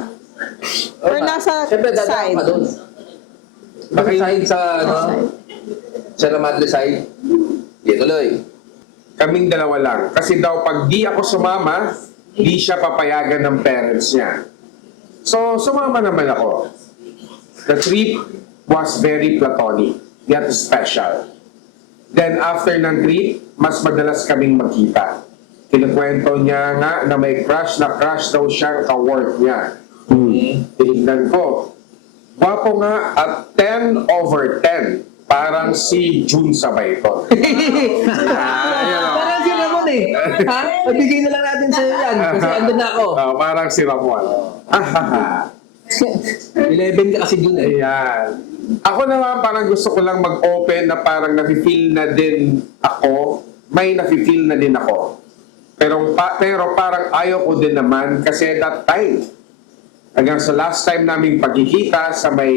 Or nasa Siyempre, dadaan side. ka doon. Side sa ano? Sierra Madre side. Di tuloy. Kaming dalawa lang. Kasi daw, pag di ako sumama, di siya papayagan ng parents niya. So, sumama naman ako. The trip was very platonic, yet special. Then, after ng trip, mas madalas kaming magkita. Kinukwento niya nga na may crush daw siyang ka-work niya. Tinignan ko. Gwapo nga at 10 over 10. Parang si Jun Sabayton. Parang si Ramon eh. Ha? Pabigay na lang natin sa'yo yan. Kasi andun na ako. Parang si Ramon. 11 ka kasi dun eh. Ayan. Ako naman parang gusto ko lang mag-open na parang nafe-feel na din ako. May nafe-feel na din ako. Pero parang ayaw ko din naman kasi that time. Hanggang sa last time naming pagkikita sa may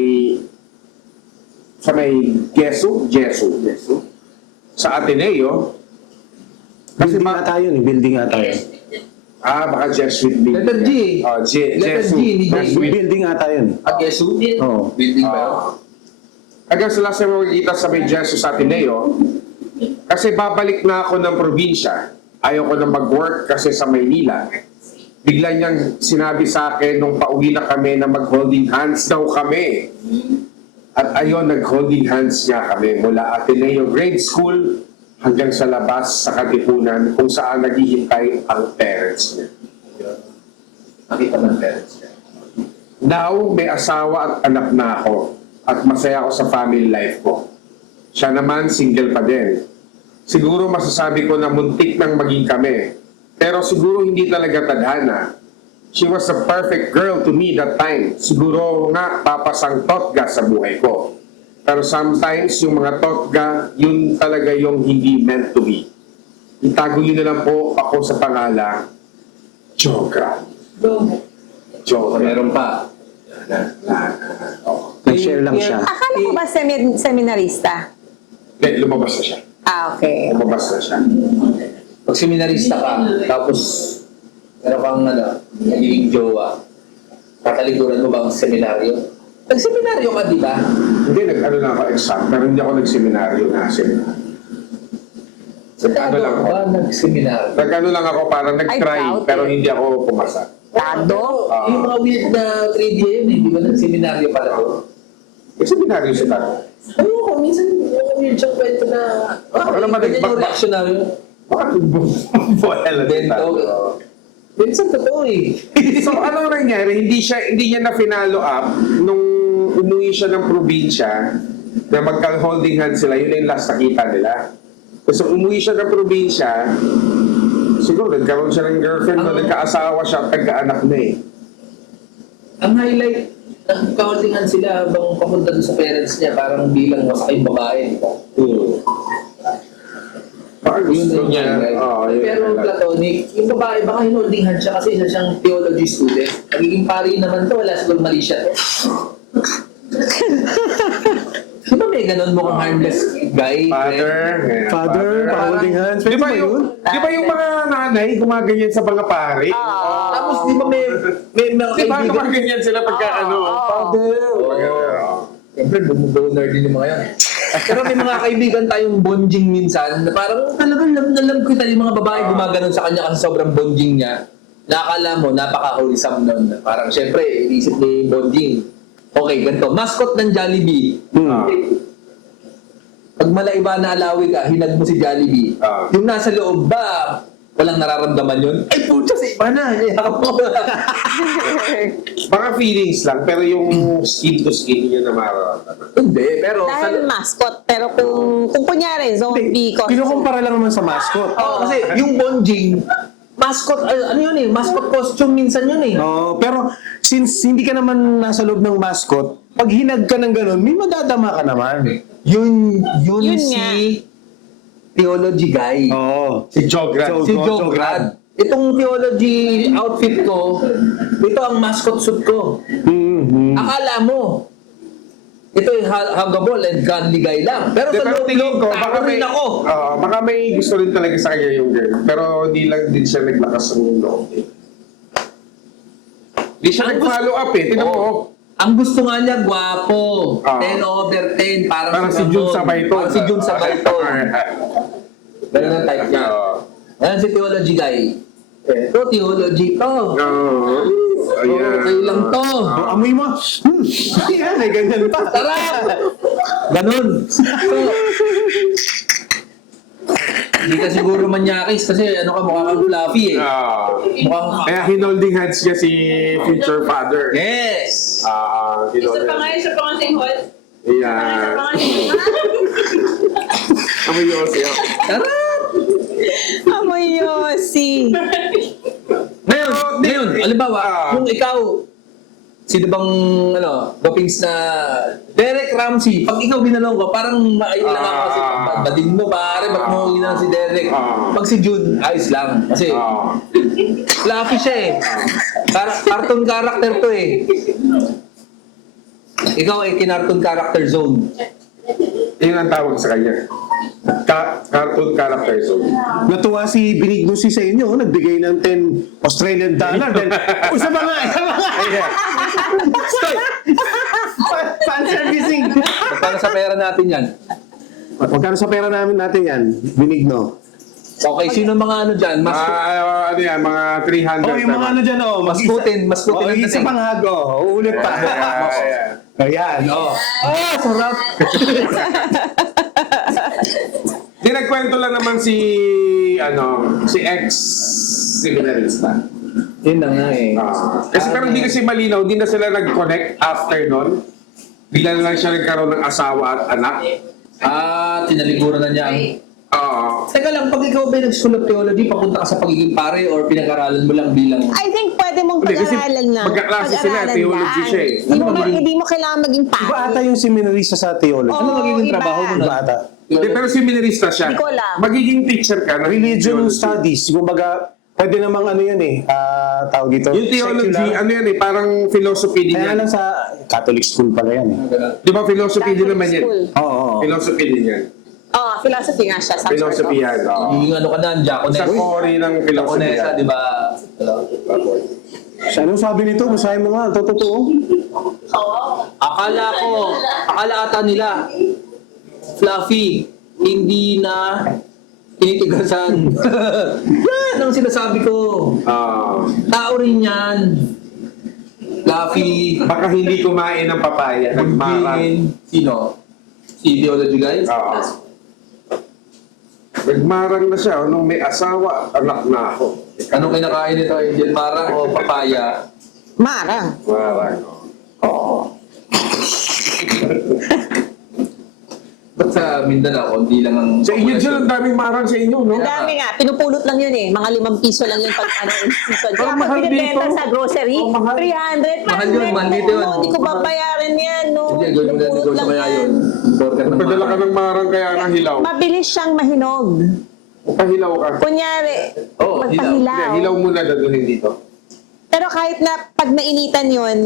Jesu sa Ateneo. Kasi Building ata yun eh. Building ata yun. baka Jesuit building. Letter G. Oh, Letter Jesu. G, hindi J. Jesuit. Building ata yun. Agesu? Oo. Building ba yun? Hanggang sa last time magkikita sa may Jesus sa Ateneo, kasi babalik na ako ng probinsya. Ayaw ko na mag-work kasi sa Maynila. Bigla niyang sinabi sa akin nung pauwi na kami na mag-holding hands daw kami. At ayun, nag-holding hands niya kami mula Ateneo Grade School hanggang sa labas sa Katipunan kung saan naghihintay ang parents niya. Nakita mo ang parents niya. Now, may asawa at anak na ako at masaya ako sa family life ko. Siya naman, single pa din. Siguro masasabi ko na muntik nang maging kami. Pero siguro hindi talaga tadhana. She was a perfect girl to me that time. Siguro nga papasang totga sa buhay ko. Pero sometimes yung mga totga, yun talaga yung hindi meant to be. Itago nyo na lang po ako sa pangalan, Jogra. Jogra. Meron pa. Nag-share lang siya. Akala ko ba seminarista? Hindi, lumabas na siya. Okay. Lumabas na siya. Pag seminarista ka, tapos meron kang nagiging jowa, kataliguran mo bang seminaryo? Nag-seminaryo ka, di ba? Hindi, nag-ano lang ako exam, pero hindi ako nag-seminaryo na seminar. Sa Ano lang ako? ba nag-seminaryo? Nag-ano lang ako, parang nag-try, doubt pero it. hindi ako pumasa. Tado? Yung mga weird na trivia yun, hindi ba nag-seminaryo pala ko? Nag-seminaryo si Taro. Ayoko, minsan yung weird siyang kwento na, Baka naman ganyan yung nagbagba- reactionary. Baka buwela si Bento. Taro. Minsan totoo eh. So, ano nangyari? Hindi niya na finalo up nung umuwi siya ng probinsya na magka-holding hands sila. Yun na yung last nakita nila. So, umuwi siya ng probinsya, siguro nagkaroon siya ng girlfriend o nagkaasawa siya at nagkaanak na eh. Ang highlight, nagkaholdingan sila habang papunta doon sa parents niya, parang bilang masakay babae. Di ba? Baka Yun gusto na niya. yun. Yun Pero yung highlight. platonic, yung babae, baka hinolding hand siya kasi isa siyang theology student. Nagiging pari naman to, wala siguro mali siya to. Di ba may ganun mukhang harmless guy? Father, pa-holding hands. Di Pwede ba ba yun? yung mga nanay gumaganyan sa mga pare? Tapos di ba may mga Di ba kaibigan? gumaganyan sila pagka ano? Father! Siyempre, donor din yung mga yan. Pero may mga kaibigan tayong bonjing minsan na parang talagang alam kita yung mga babae gumaganon sa kanya kasi sobrang bonjing niya. Nakakala mo, napaka-wholesome nun. Parang siyempre, inisip ni bonjing. Okay, ganito. Mascot ng Jollibee. Pag malaiba na alawi ka, hinag mo si Jollibee. Yung nasa loob ba, walang nararamdaman yun? Ay, pucha, sa iba na. Yakap mo. Mga feelings lang, pero yung skin to skin yun na mararamdaman. Hindi, pero... Dahil mascot, pero kung kunyari, zombie costume. Kinukumpara lang naman sa mascot. Oo, kasi yung bonjing, mascot, ano yun eh, mascot costume minsan yun eh. Oh, pero since hindi ka naman nasa loob ng mascot, pag hinag ka ng ganun, may madadama ka naman. Yun Yun si nga. theology guy. Oo. Si Jograd. So, Si Joe Joe Grad. Itong theology outfit ko, ito ang mascot suit ko. Akala mo, ito ay huggable and godly guy lang. Pero sa loob tingin ko, tao rin ako. baka may gusto rin talaga sa kanya yung girl. Pero hindi lang din siya naglakas ng loob. Hindi siya nag-follow up eh. Tinan mo. Ang gusto nga niya, gwapo. Ah. 10/10. Parang si Jun Sabayton. Parang si Jun Sabayton. Ganun ang type niya. Ayan si theology guy. Ito, theology to. Ayan. Kayo lang to. Amoy mo. Yan, may ganyan pa. Sarap! Ganun. So, hindi ka siguro manyakis kasi ano ka, mukha kang fluffy eh. Mukhang... Kaya hinolding hands niya si future father. Yes! Isa pa nga sing hot. Isa Ayan. pa nga sing Amoy Yossi. Sarap! Amoy Yossi. Ngayon, alimbawa, kung ikaw, sino bang, gopings na Derek Ramsey, pag ikaw ginanong ko, parang maayon lang ako kasi badin mo, pare, ba't mo ginanong si Derek? Pag si June, ayos lang. Kasi, fluffy siya eh. Cartoon character to eh. Ikaw ay kinartoon character zone. Yun ang tawag sa kanya. Cartoon character zone. Natuwa si Benignosi sa inyo, nagbigay ng $10 Australian. Then, isa pa nga. Fan servicing. Para sa pera natin yan. Magkano sa pera natin yan, Benigno? Okay, sino mga dyan? Ano yan, mga 300. Oh, yung mga dyan, Mas putin Oh, ang isa dating. pang hago. Uulit pa. Ayan, oh. Sarap! Di nagkwento lang naman si ex-seminarista. Yun na nga eh. Kasi pero hindi kasi malinaw, hindi na sila nag-connect after nun. Bigla na lang siya nagkaroon ng asawa at anak. Tinaliguran na niya ang... Teka lang, pag ikaw ba nagsulat theology, papunta ka sa pagiging pare or pinag-aralan mo lang bilang... I think pwede mong Hindi, kasi pag-aralan na. magkaklase sila, Pag-aralan theology lang. siya eh. Hindi mo kailangan maging pare. Iba ata yung seminarista sa theology. Oo, Ano magiging iba. trabaho mo na ata? Hindi, pero seminarista siya. Hindi ko alam. Magiging teacher ka. Religion studies, kumbaga, pwede namang ano yan eh, tawag dito. Yung theology, secular. ano yan eh, parang philosophy din Kaya yan. lang sa Catholic school pala yan eh. Di ba philosophy din naman yan? School. Oo. Philosophy din yan. Oh, philosophy nga siya. Some Philosophy sort of. yan. oo. Yung ano ka na, Sa Diaconess. story ng philosophy Diaconessa, yan. di ba? Anong sabi nito? Basahin mo nga, totoo. Akala ata nila, Fluffy, hindi na tinitigasan. Yan ang sinasabi ko. Tao rin yan. Fluffy, Baka hindi kumain ng papaya. Nagmarang. Sino? Si Theology guys? Oo. Nagmarang na siya. Nung may asawa, anak na ako. Anong kinakain nito? Angel Marang o papaya? Marang. Marang. Ba't sa Mindanao, konti lang ang... Sa inyo dyan, ang daming marang sa inyo, no? Ang dami nga. Pinupulot lang yun eh. Mga 5 piso lang yun pag ano, in season. Kaya Ang pag mahal binibenta dito. sa grocery, Ang mahal. 300. Mahal yun, mahal dito yun. Hindi ko babayaran yan, no. Hindi, gawin mo na Pinupulot negosyo lang kaya yan. yun. Order ng Padala ka marang. ng marang kaya ng hilaw. Mabilis siyang mahinog. Pahilaw ka. Kunyari, Oo, magpahilaw. Hindi, hilaw muna dadalhin dito. Pero kahit na pag mainitan yun,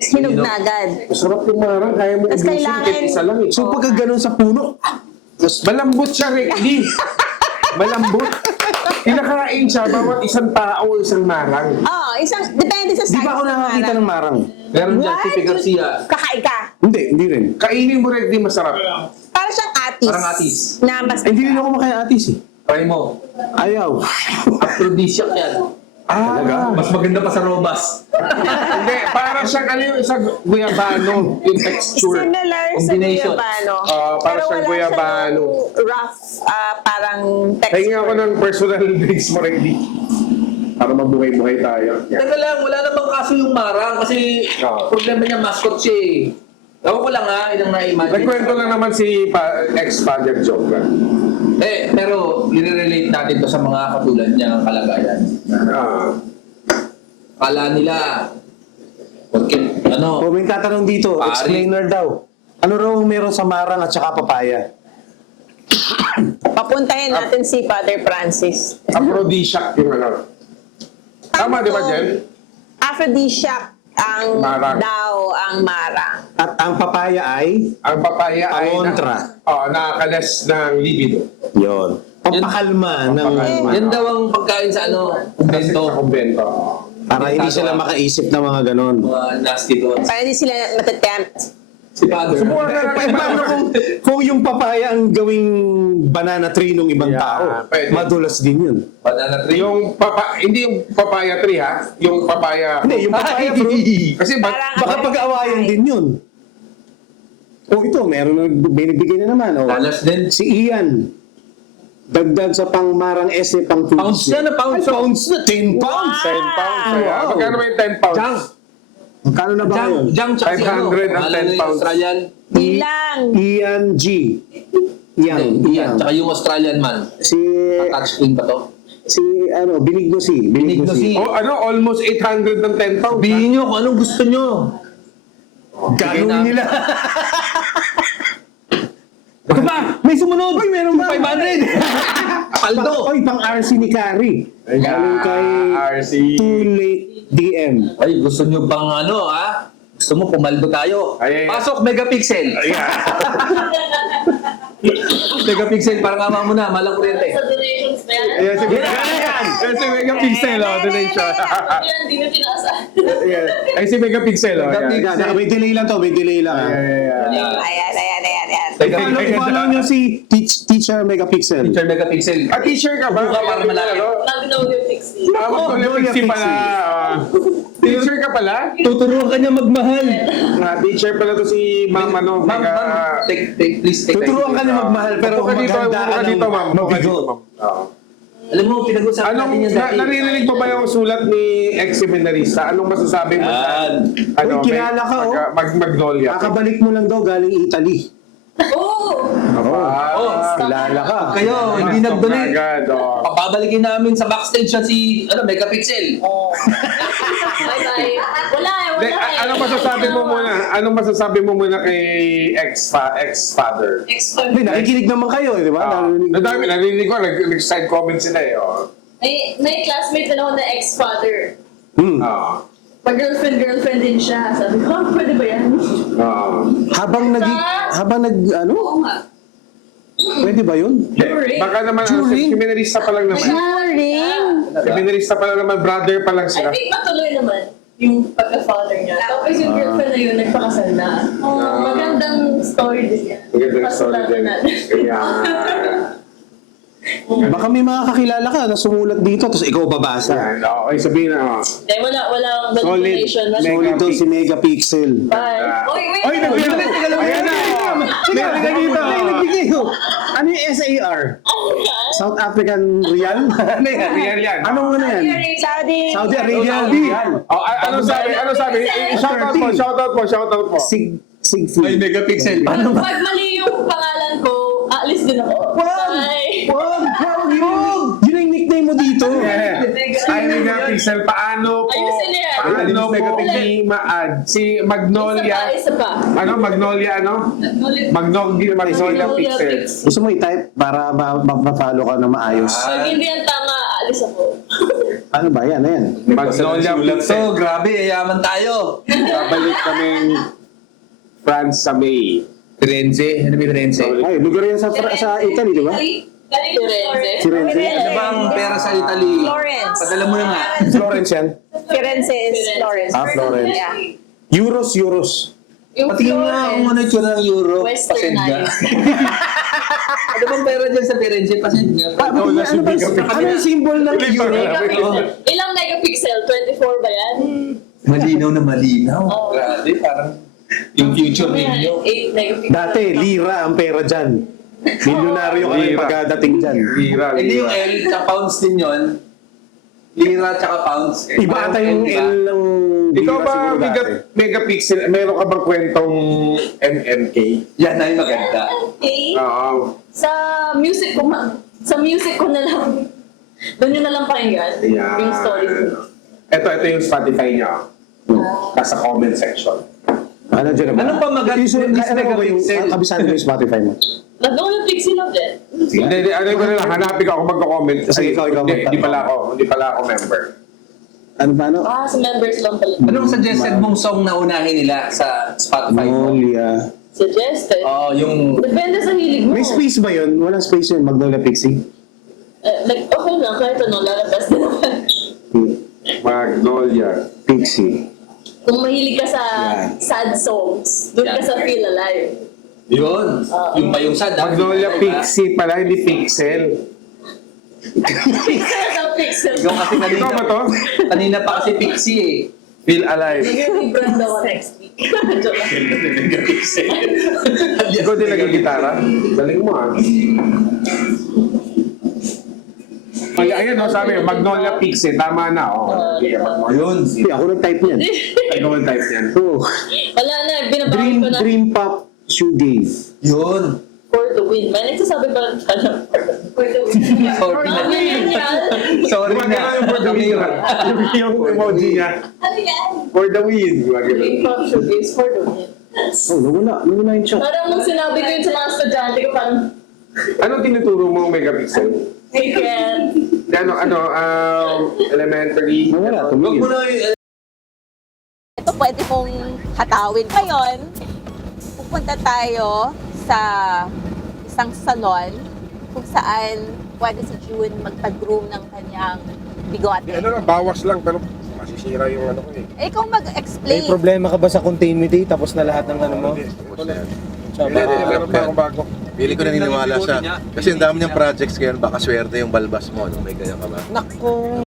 hinog na agad. Masarap yung marang, kaya mo Tapos ubusin kailangan- kahit isa lang eh. So pagka ganun sa puno, Malambot siya, Ricky. Malambot. Kinakain siya, bawat isang tao, isang marang. Oh, depende sa di size. ba ako nakakita ng marang? Meron dyan si What? Garcia. Kakain ka. Hindi rin. Kainin mo, Ricky, masarap. Para siyang atis. Parang atis. Na mas... Hindi rin ako makain-atis eh. Try mo. Ayaw. Aphrodisiac yan. Mas maganda pa sa robas. Hindi, para siyang ano yung isang guyabano, yung texture. Similar sa Combination. guyabano. Para Pero siyang wala guyabano. siyang rough, parang texture. Hingi ako ng personal drinks mo, Ricky. Para mabuhay-buhay tayo. Yeah. Teka lang, wala namang kaso yung marang kasi Oo. problema niya mascot siya eh. Ewan ko lang ha, ilang na-imagine. Nagkwento lang naman si ex-Father Joke. Pero i-relate natin to sa mga katulad niya ng kalagayan. Kala nila, porque, ano, O may tatanong dito, Pari. explainer daw. Ano raw ang meron sa marang at saka papaya? Papuntahin natin si Father Francis. Aphrodisiac yung ano. Tama, di ba, Jen? Aphrodisiac ang Marang. ang marang. At ang papaya ay? Ang papaya ay Kontra. nakakalas ng libido. Yon. Pampakalma ng... Pampakalma. yan daw ang pagkain sa ano, Kasi kumbento. sa kumbento. Para hindi sila makaisip ng mga ganon. Mga nasty doon. Para hindi sila matatempt. Si Father. Subukan na lang Eh, paano kung yung papaya ang gawing banana tree ng ibang Yeah, tao? pwede. Madulas din yun. Banana tree. Hindi yung papaya tree, ha? Yung papaya... Hindi, yung papaya fruit. Kasi Parang Baka pag-awayan din yun. O ito, meron na binibigay na naman. O. Lalas din. Si Ian. Dagdag sa pangmarang ese pang Pounds yan, pounds. Ay, pounds na. 10 pounds. 10 pounds. Kaya, Wow. magkano ba yung 10 pounds? Jang. Magkano na ba yun? Jang, tsaka si ano. 500 and Pangalan 10 ng pounds. Australian. Ilang. Ian G. Yang. Yan. Tsaka yung Australian man. Si, Touchscreen pa to. Benigno C. Benigno C. Oh, almost 800 ng 10 pounds. Sabihin nyo kung anong gusto nyo. Ganun nila. Ito ba? May sumunod. Uy, meron ba? 500. Paldo. Oy, pang RC ni Carrie. Galing kay RC. Too Late DM. Ay, gusto nyo bang ano, ha? Gusto mo, pumaldo tayo. Ay. Pasok, megapixel. Megapixel, parang ama mo na, malang kuryente. Sa donations na yan. Ayan, si Ayan, si Megapixel, oh, donation. Yan, hindi na tinaasahan. Ayan. Ay, si Megapixel, oh. Megapixel. Ayan. May delay lang to, may delay lang. ah. Yan. Ayan. Follow nyo si Teacher Megapixel. Teacher megapixel. Teacher ka ba? Buka para malaki. Nag-know yung pixie. Tawag ko yung pixie pala. Teacher ka pala? Tuturuan ka niya magmahal. Teacher pala to si Ma'am, ano, Ma'am, please take. Tuturuan ka niya magmahal, pero Upo ka dito, maganda upo ka dito, ma'am. Upo ka dito, ma'am. Oo. Alam mo, pinag-usapan Anong, natin yan dati. naririnig mo ba yung sulat ni ex-seminarista? Anong masasabi mo sa, Yan. ano, Uy, kilala ka, oh. Magnolia? Kakabalik mo lang daw galing Italy. Oh! Oh, Kilala ka. Kayo, hindi nag-donate. Agad, oh. Papabalikin namin sa backstage siya si megapixel. Bye-bye. Wala De, eh. anong masasabi mo muna? Anong masasabi mo muna kay ex-father? Hindi, nakikinig naman kayo, di ba? Narinig- Nadami, narinig ko, nag-side comment sila eh. Oh. May classmate na ako na ex-father. Oo. Pag girlfriend din siya. Sabi ko, pwede ba yan? Oo. Habang ano? Oo nga. Pwede ba yun? Baka naman, seminarista pa lang naman. Seminarista pa lang naman, brother pa lang I sila. think matuloy naman yung pagka-father niya. Tapos yung girlfriend na yun, nagpakasal na. Magandang story din yan. Magandang story Pasalamat din. natin. Kaya, Baka may mga kakilala ka na sumulat dito tapos ikaw babasa. yan. Okay, sabihin na. Dahil walang Solid. manipulation. Solid daw si Megapixel. Bye. Oy, wait! Oy, nagbigay! Ayan na! Nagbigay dito! Nagbigay ko. Ano yung SAR? South African Real? Ano yan? Real yan. Anong ano yan? Saudi. Saudi Arabia. Oh, ano sabi? Shoutout po. Sigfrid. megapixel. Pag mali yung pangalan ko, alis din ako. Bye! Wag! Yun ang nickname mo dito. Ay, Megapixel, paano po? Ayusin niya yan. Paano po Megapixel. hindi ma-add? Si Magnolia, Isa pa. Magnolia Pixel. Gusto mo i-type para ma-follow ka na maayos. Pag hindi yan tama, alis ako. Ano ba yan? Ayan. Magnolia Pixel. So, grabe, yayaman tayo. Babalik kaming France sa May. Firenze, ano may Firenze? Ay, lugar yan sa Italy, di ba? Galing ko Si Renzi. Ano ba ang pera sa Italy? Florence. Padala mo na nga. Florence yan. Firenze is Florence. Florence. Yeah. Euros. Yung Patingin nga kung ano yung ng euro. Western Pasend ka. Union. Ano bang pera dyan sa Firenze? Pasend ka. Ano yung symbol ng euro? Ilang megapixel? 24 ba yan? Malinaw na malinaw. Oo. Grabe, parang yung future ninyo. 8 megapixel. Dati, lira ang pera dyan. Milyonaryo ka rin Lira. pagkadating dyan. Hindi yung L sa pounds din yun. Lira tsaka pounds. Iba ata yung Diba? L ng Ikaw lira ba, siguro dati. Megapixel, meron ka bang kwentong MMK? Yan ay maganda. Okay. Oo. Sa music ko na lang. Doon nyo na lang pakinggan. Ayan. Yung story ko. Ito yung Spotify niya. Nasa comment section. Ano dyan ba? Ano pa maganda Usually, yung ano ba yung Megapixel? kabisado mo yung Spotify mo? Nag-download pixel lang din. Hindi, ano ko na lang, hanapin ko ako magko-comment. Sige, ikaw hindi magtanong. pala ako member. Ano ba? Ano? Sa members lang pala. Anong suggested mong song na unahin nila sa Spotify mo? Magnolia. Suggested. Yung Depende sa hilig mo. May space ba yun? Walang space yun, Magnolia Pixie? Like, okay lang. Kahit ano, lalabas din naman. Magnolia. Pixie. Kung mahilig ka sa Yan. sad songs, doon ka sa Feel Alive. yun. Yung pa yung sad. Magnolia Pixie pala, hindi Pixel. Pixel sa pixel. Yung kasi kanina, Ikaw ba to? kanina pa kasi Pixie eh. Feel Alive. Nag-rebrand ako next week. Joke lang. Ikaw din nag-gitara? Galing mo Ay, ayan sabi, Magnolia Pixie, tama na. Yun. Hindi, ako nag-type niyan. Ikaw ang type yan. So, Wala na, binabawi ko na. Dream Pop Shoegaze. Yun. For the win. May nagsasabi ba lang for the win? Sorry na. Sorry na. Yung for the win. Yung emoji niya. Ano yan? For the win. Dream Pop Showcase for the win. Oh, nawala yung chat. Parang nung sinabi ko yun sa mga estudyante ko, parang, Anong tinuturo mo, Megapixel? I can't. Elementary? Nawala, Huwag mo tumigil. na yung Ito pwede mong hatawin. Ngayon, pupunta tayo sa isang salon kung saan pwede si June magpa-groom ng kanyang bigote. Bawas lang, pero masisira yung ano ko eh. Ikaw May mag-explain. problema ka ba sa continuity tapos na lahat ng ano mo? Meron pa akong bago. Pili ko naniniwala siya. Kasi ang dami niyang projects ngayon, baka swerte yung balbas mo. No? May ganyan ka ba? Nako.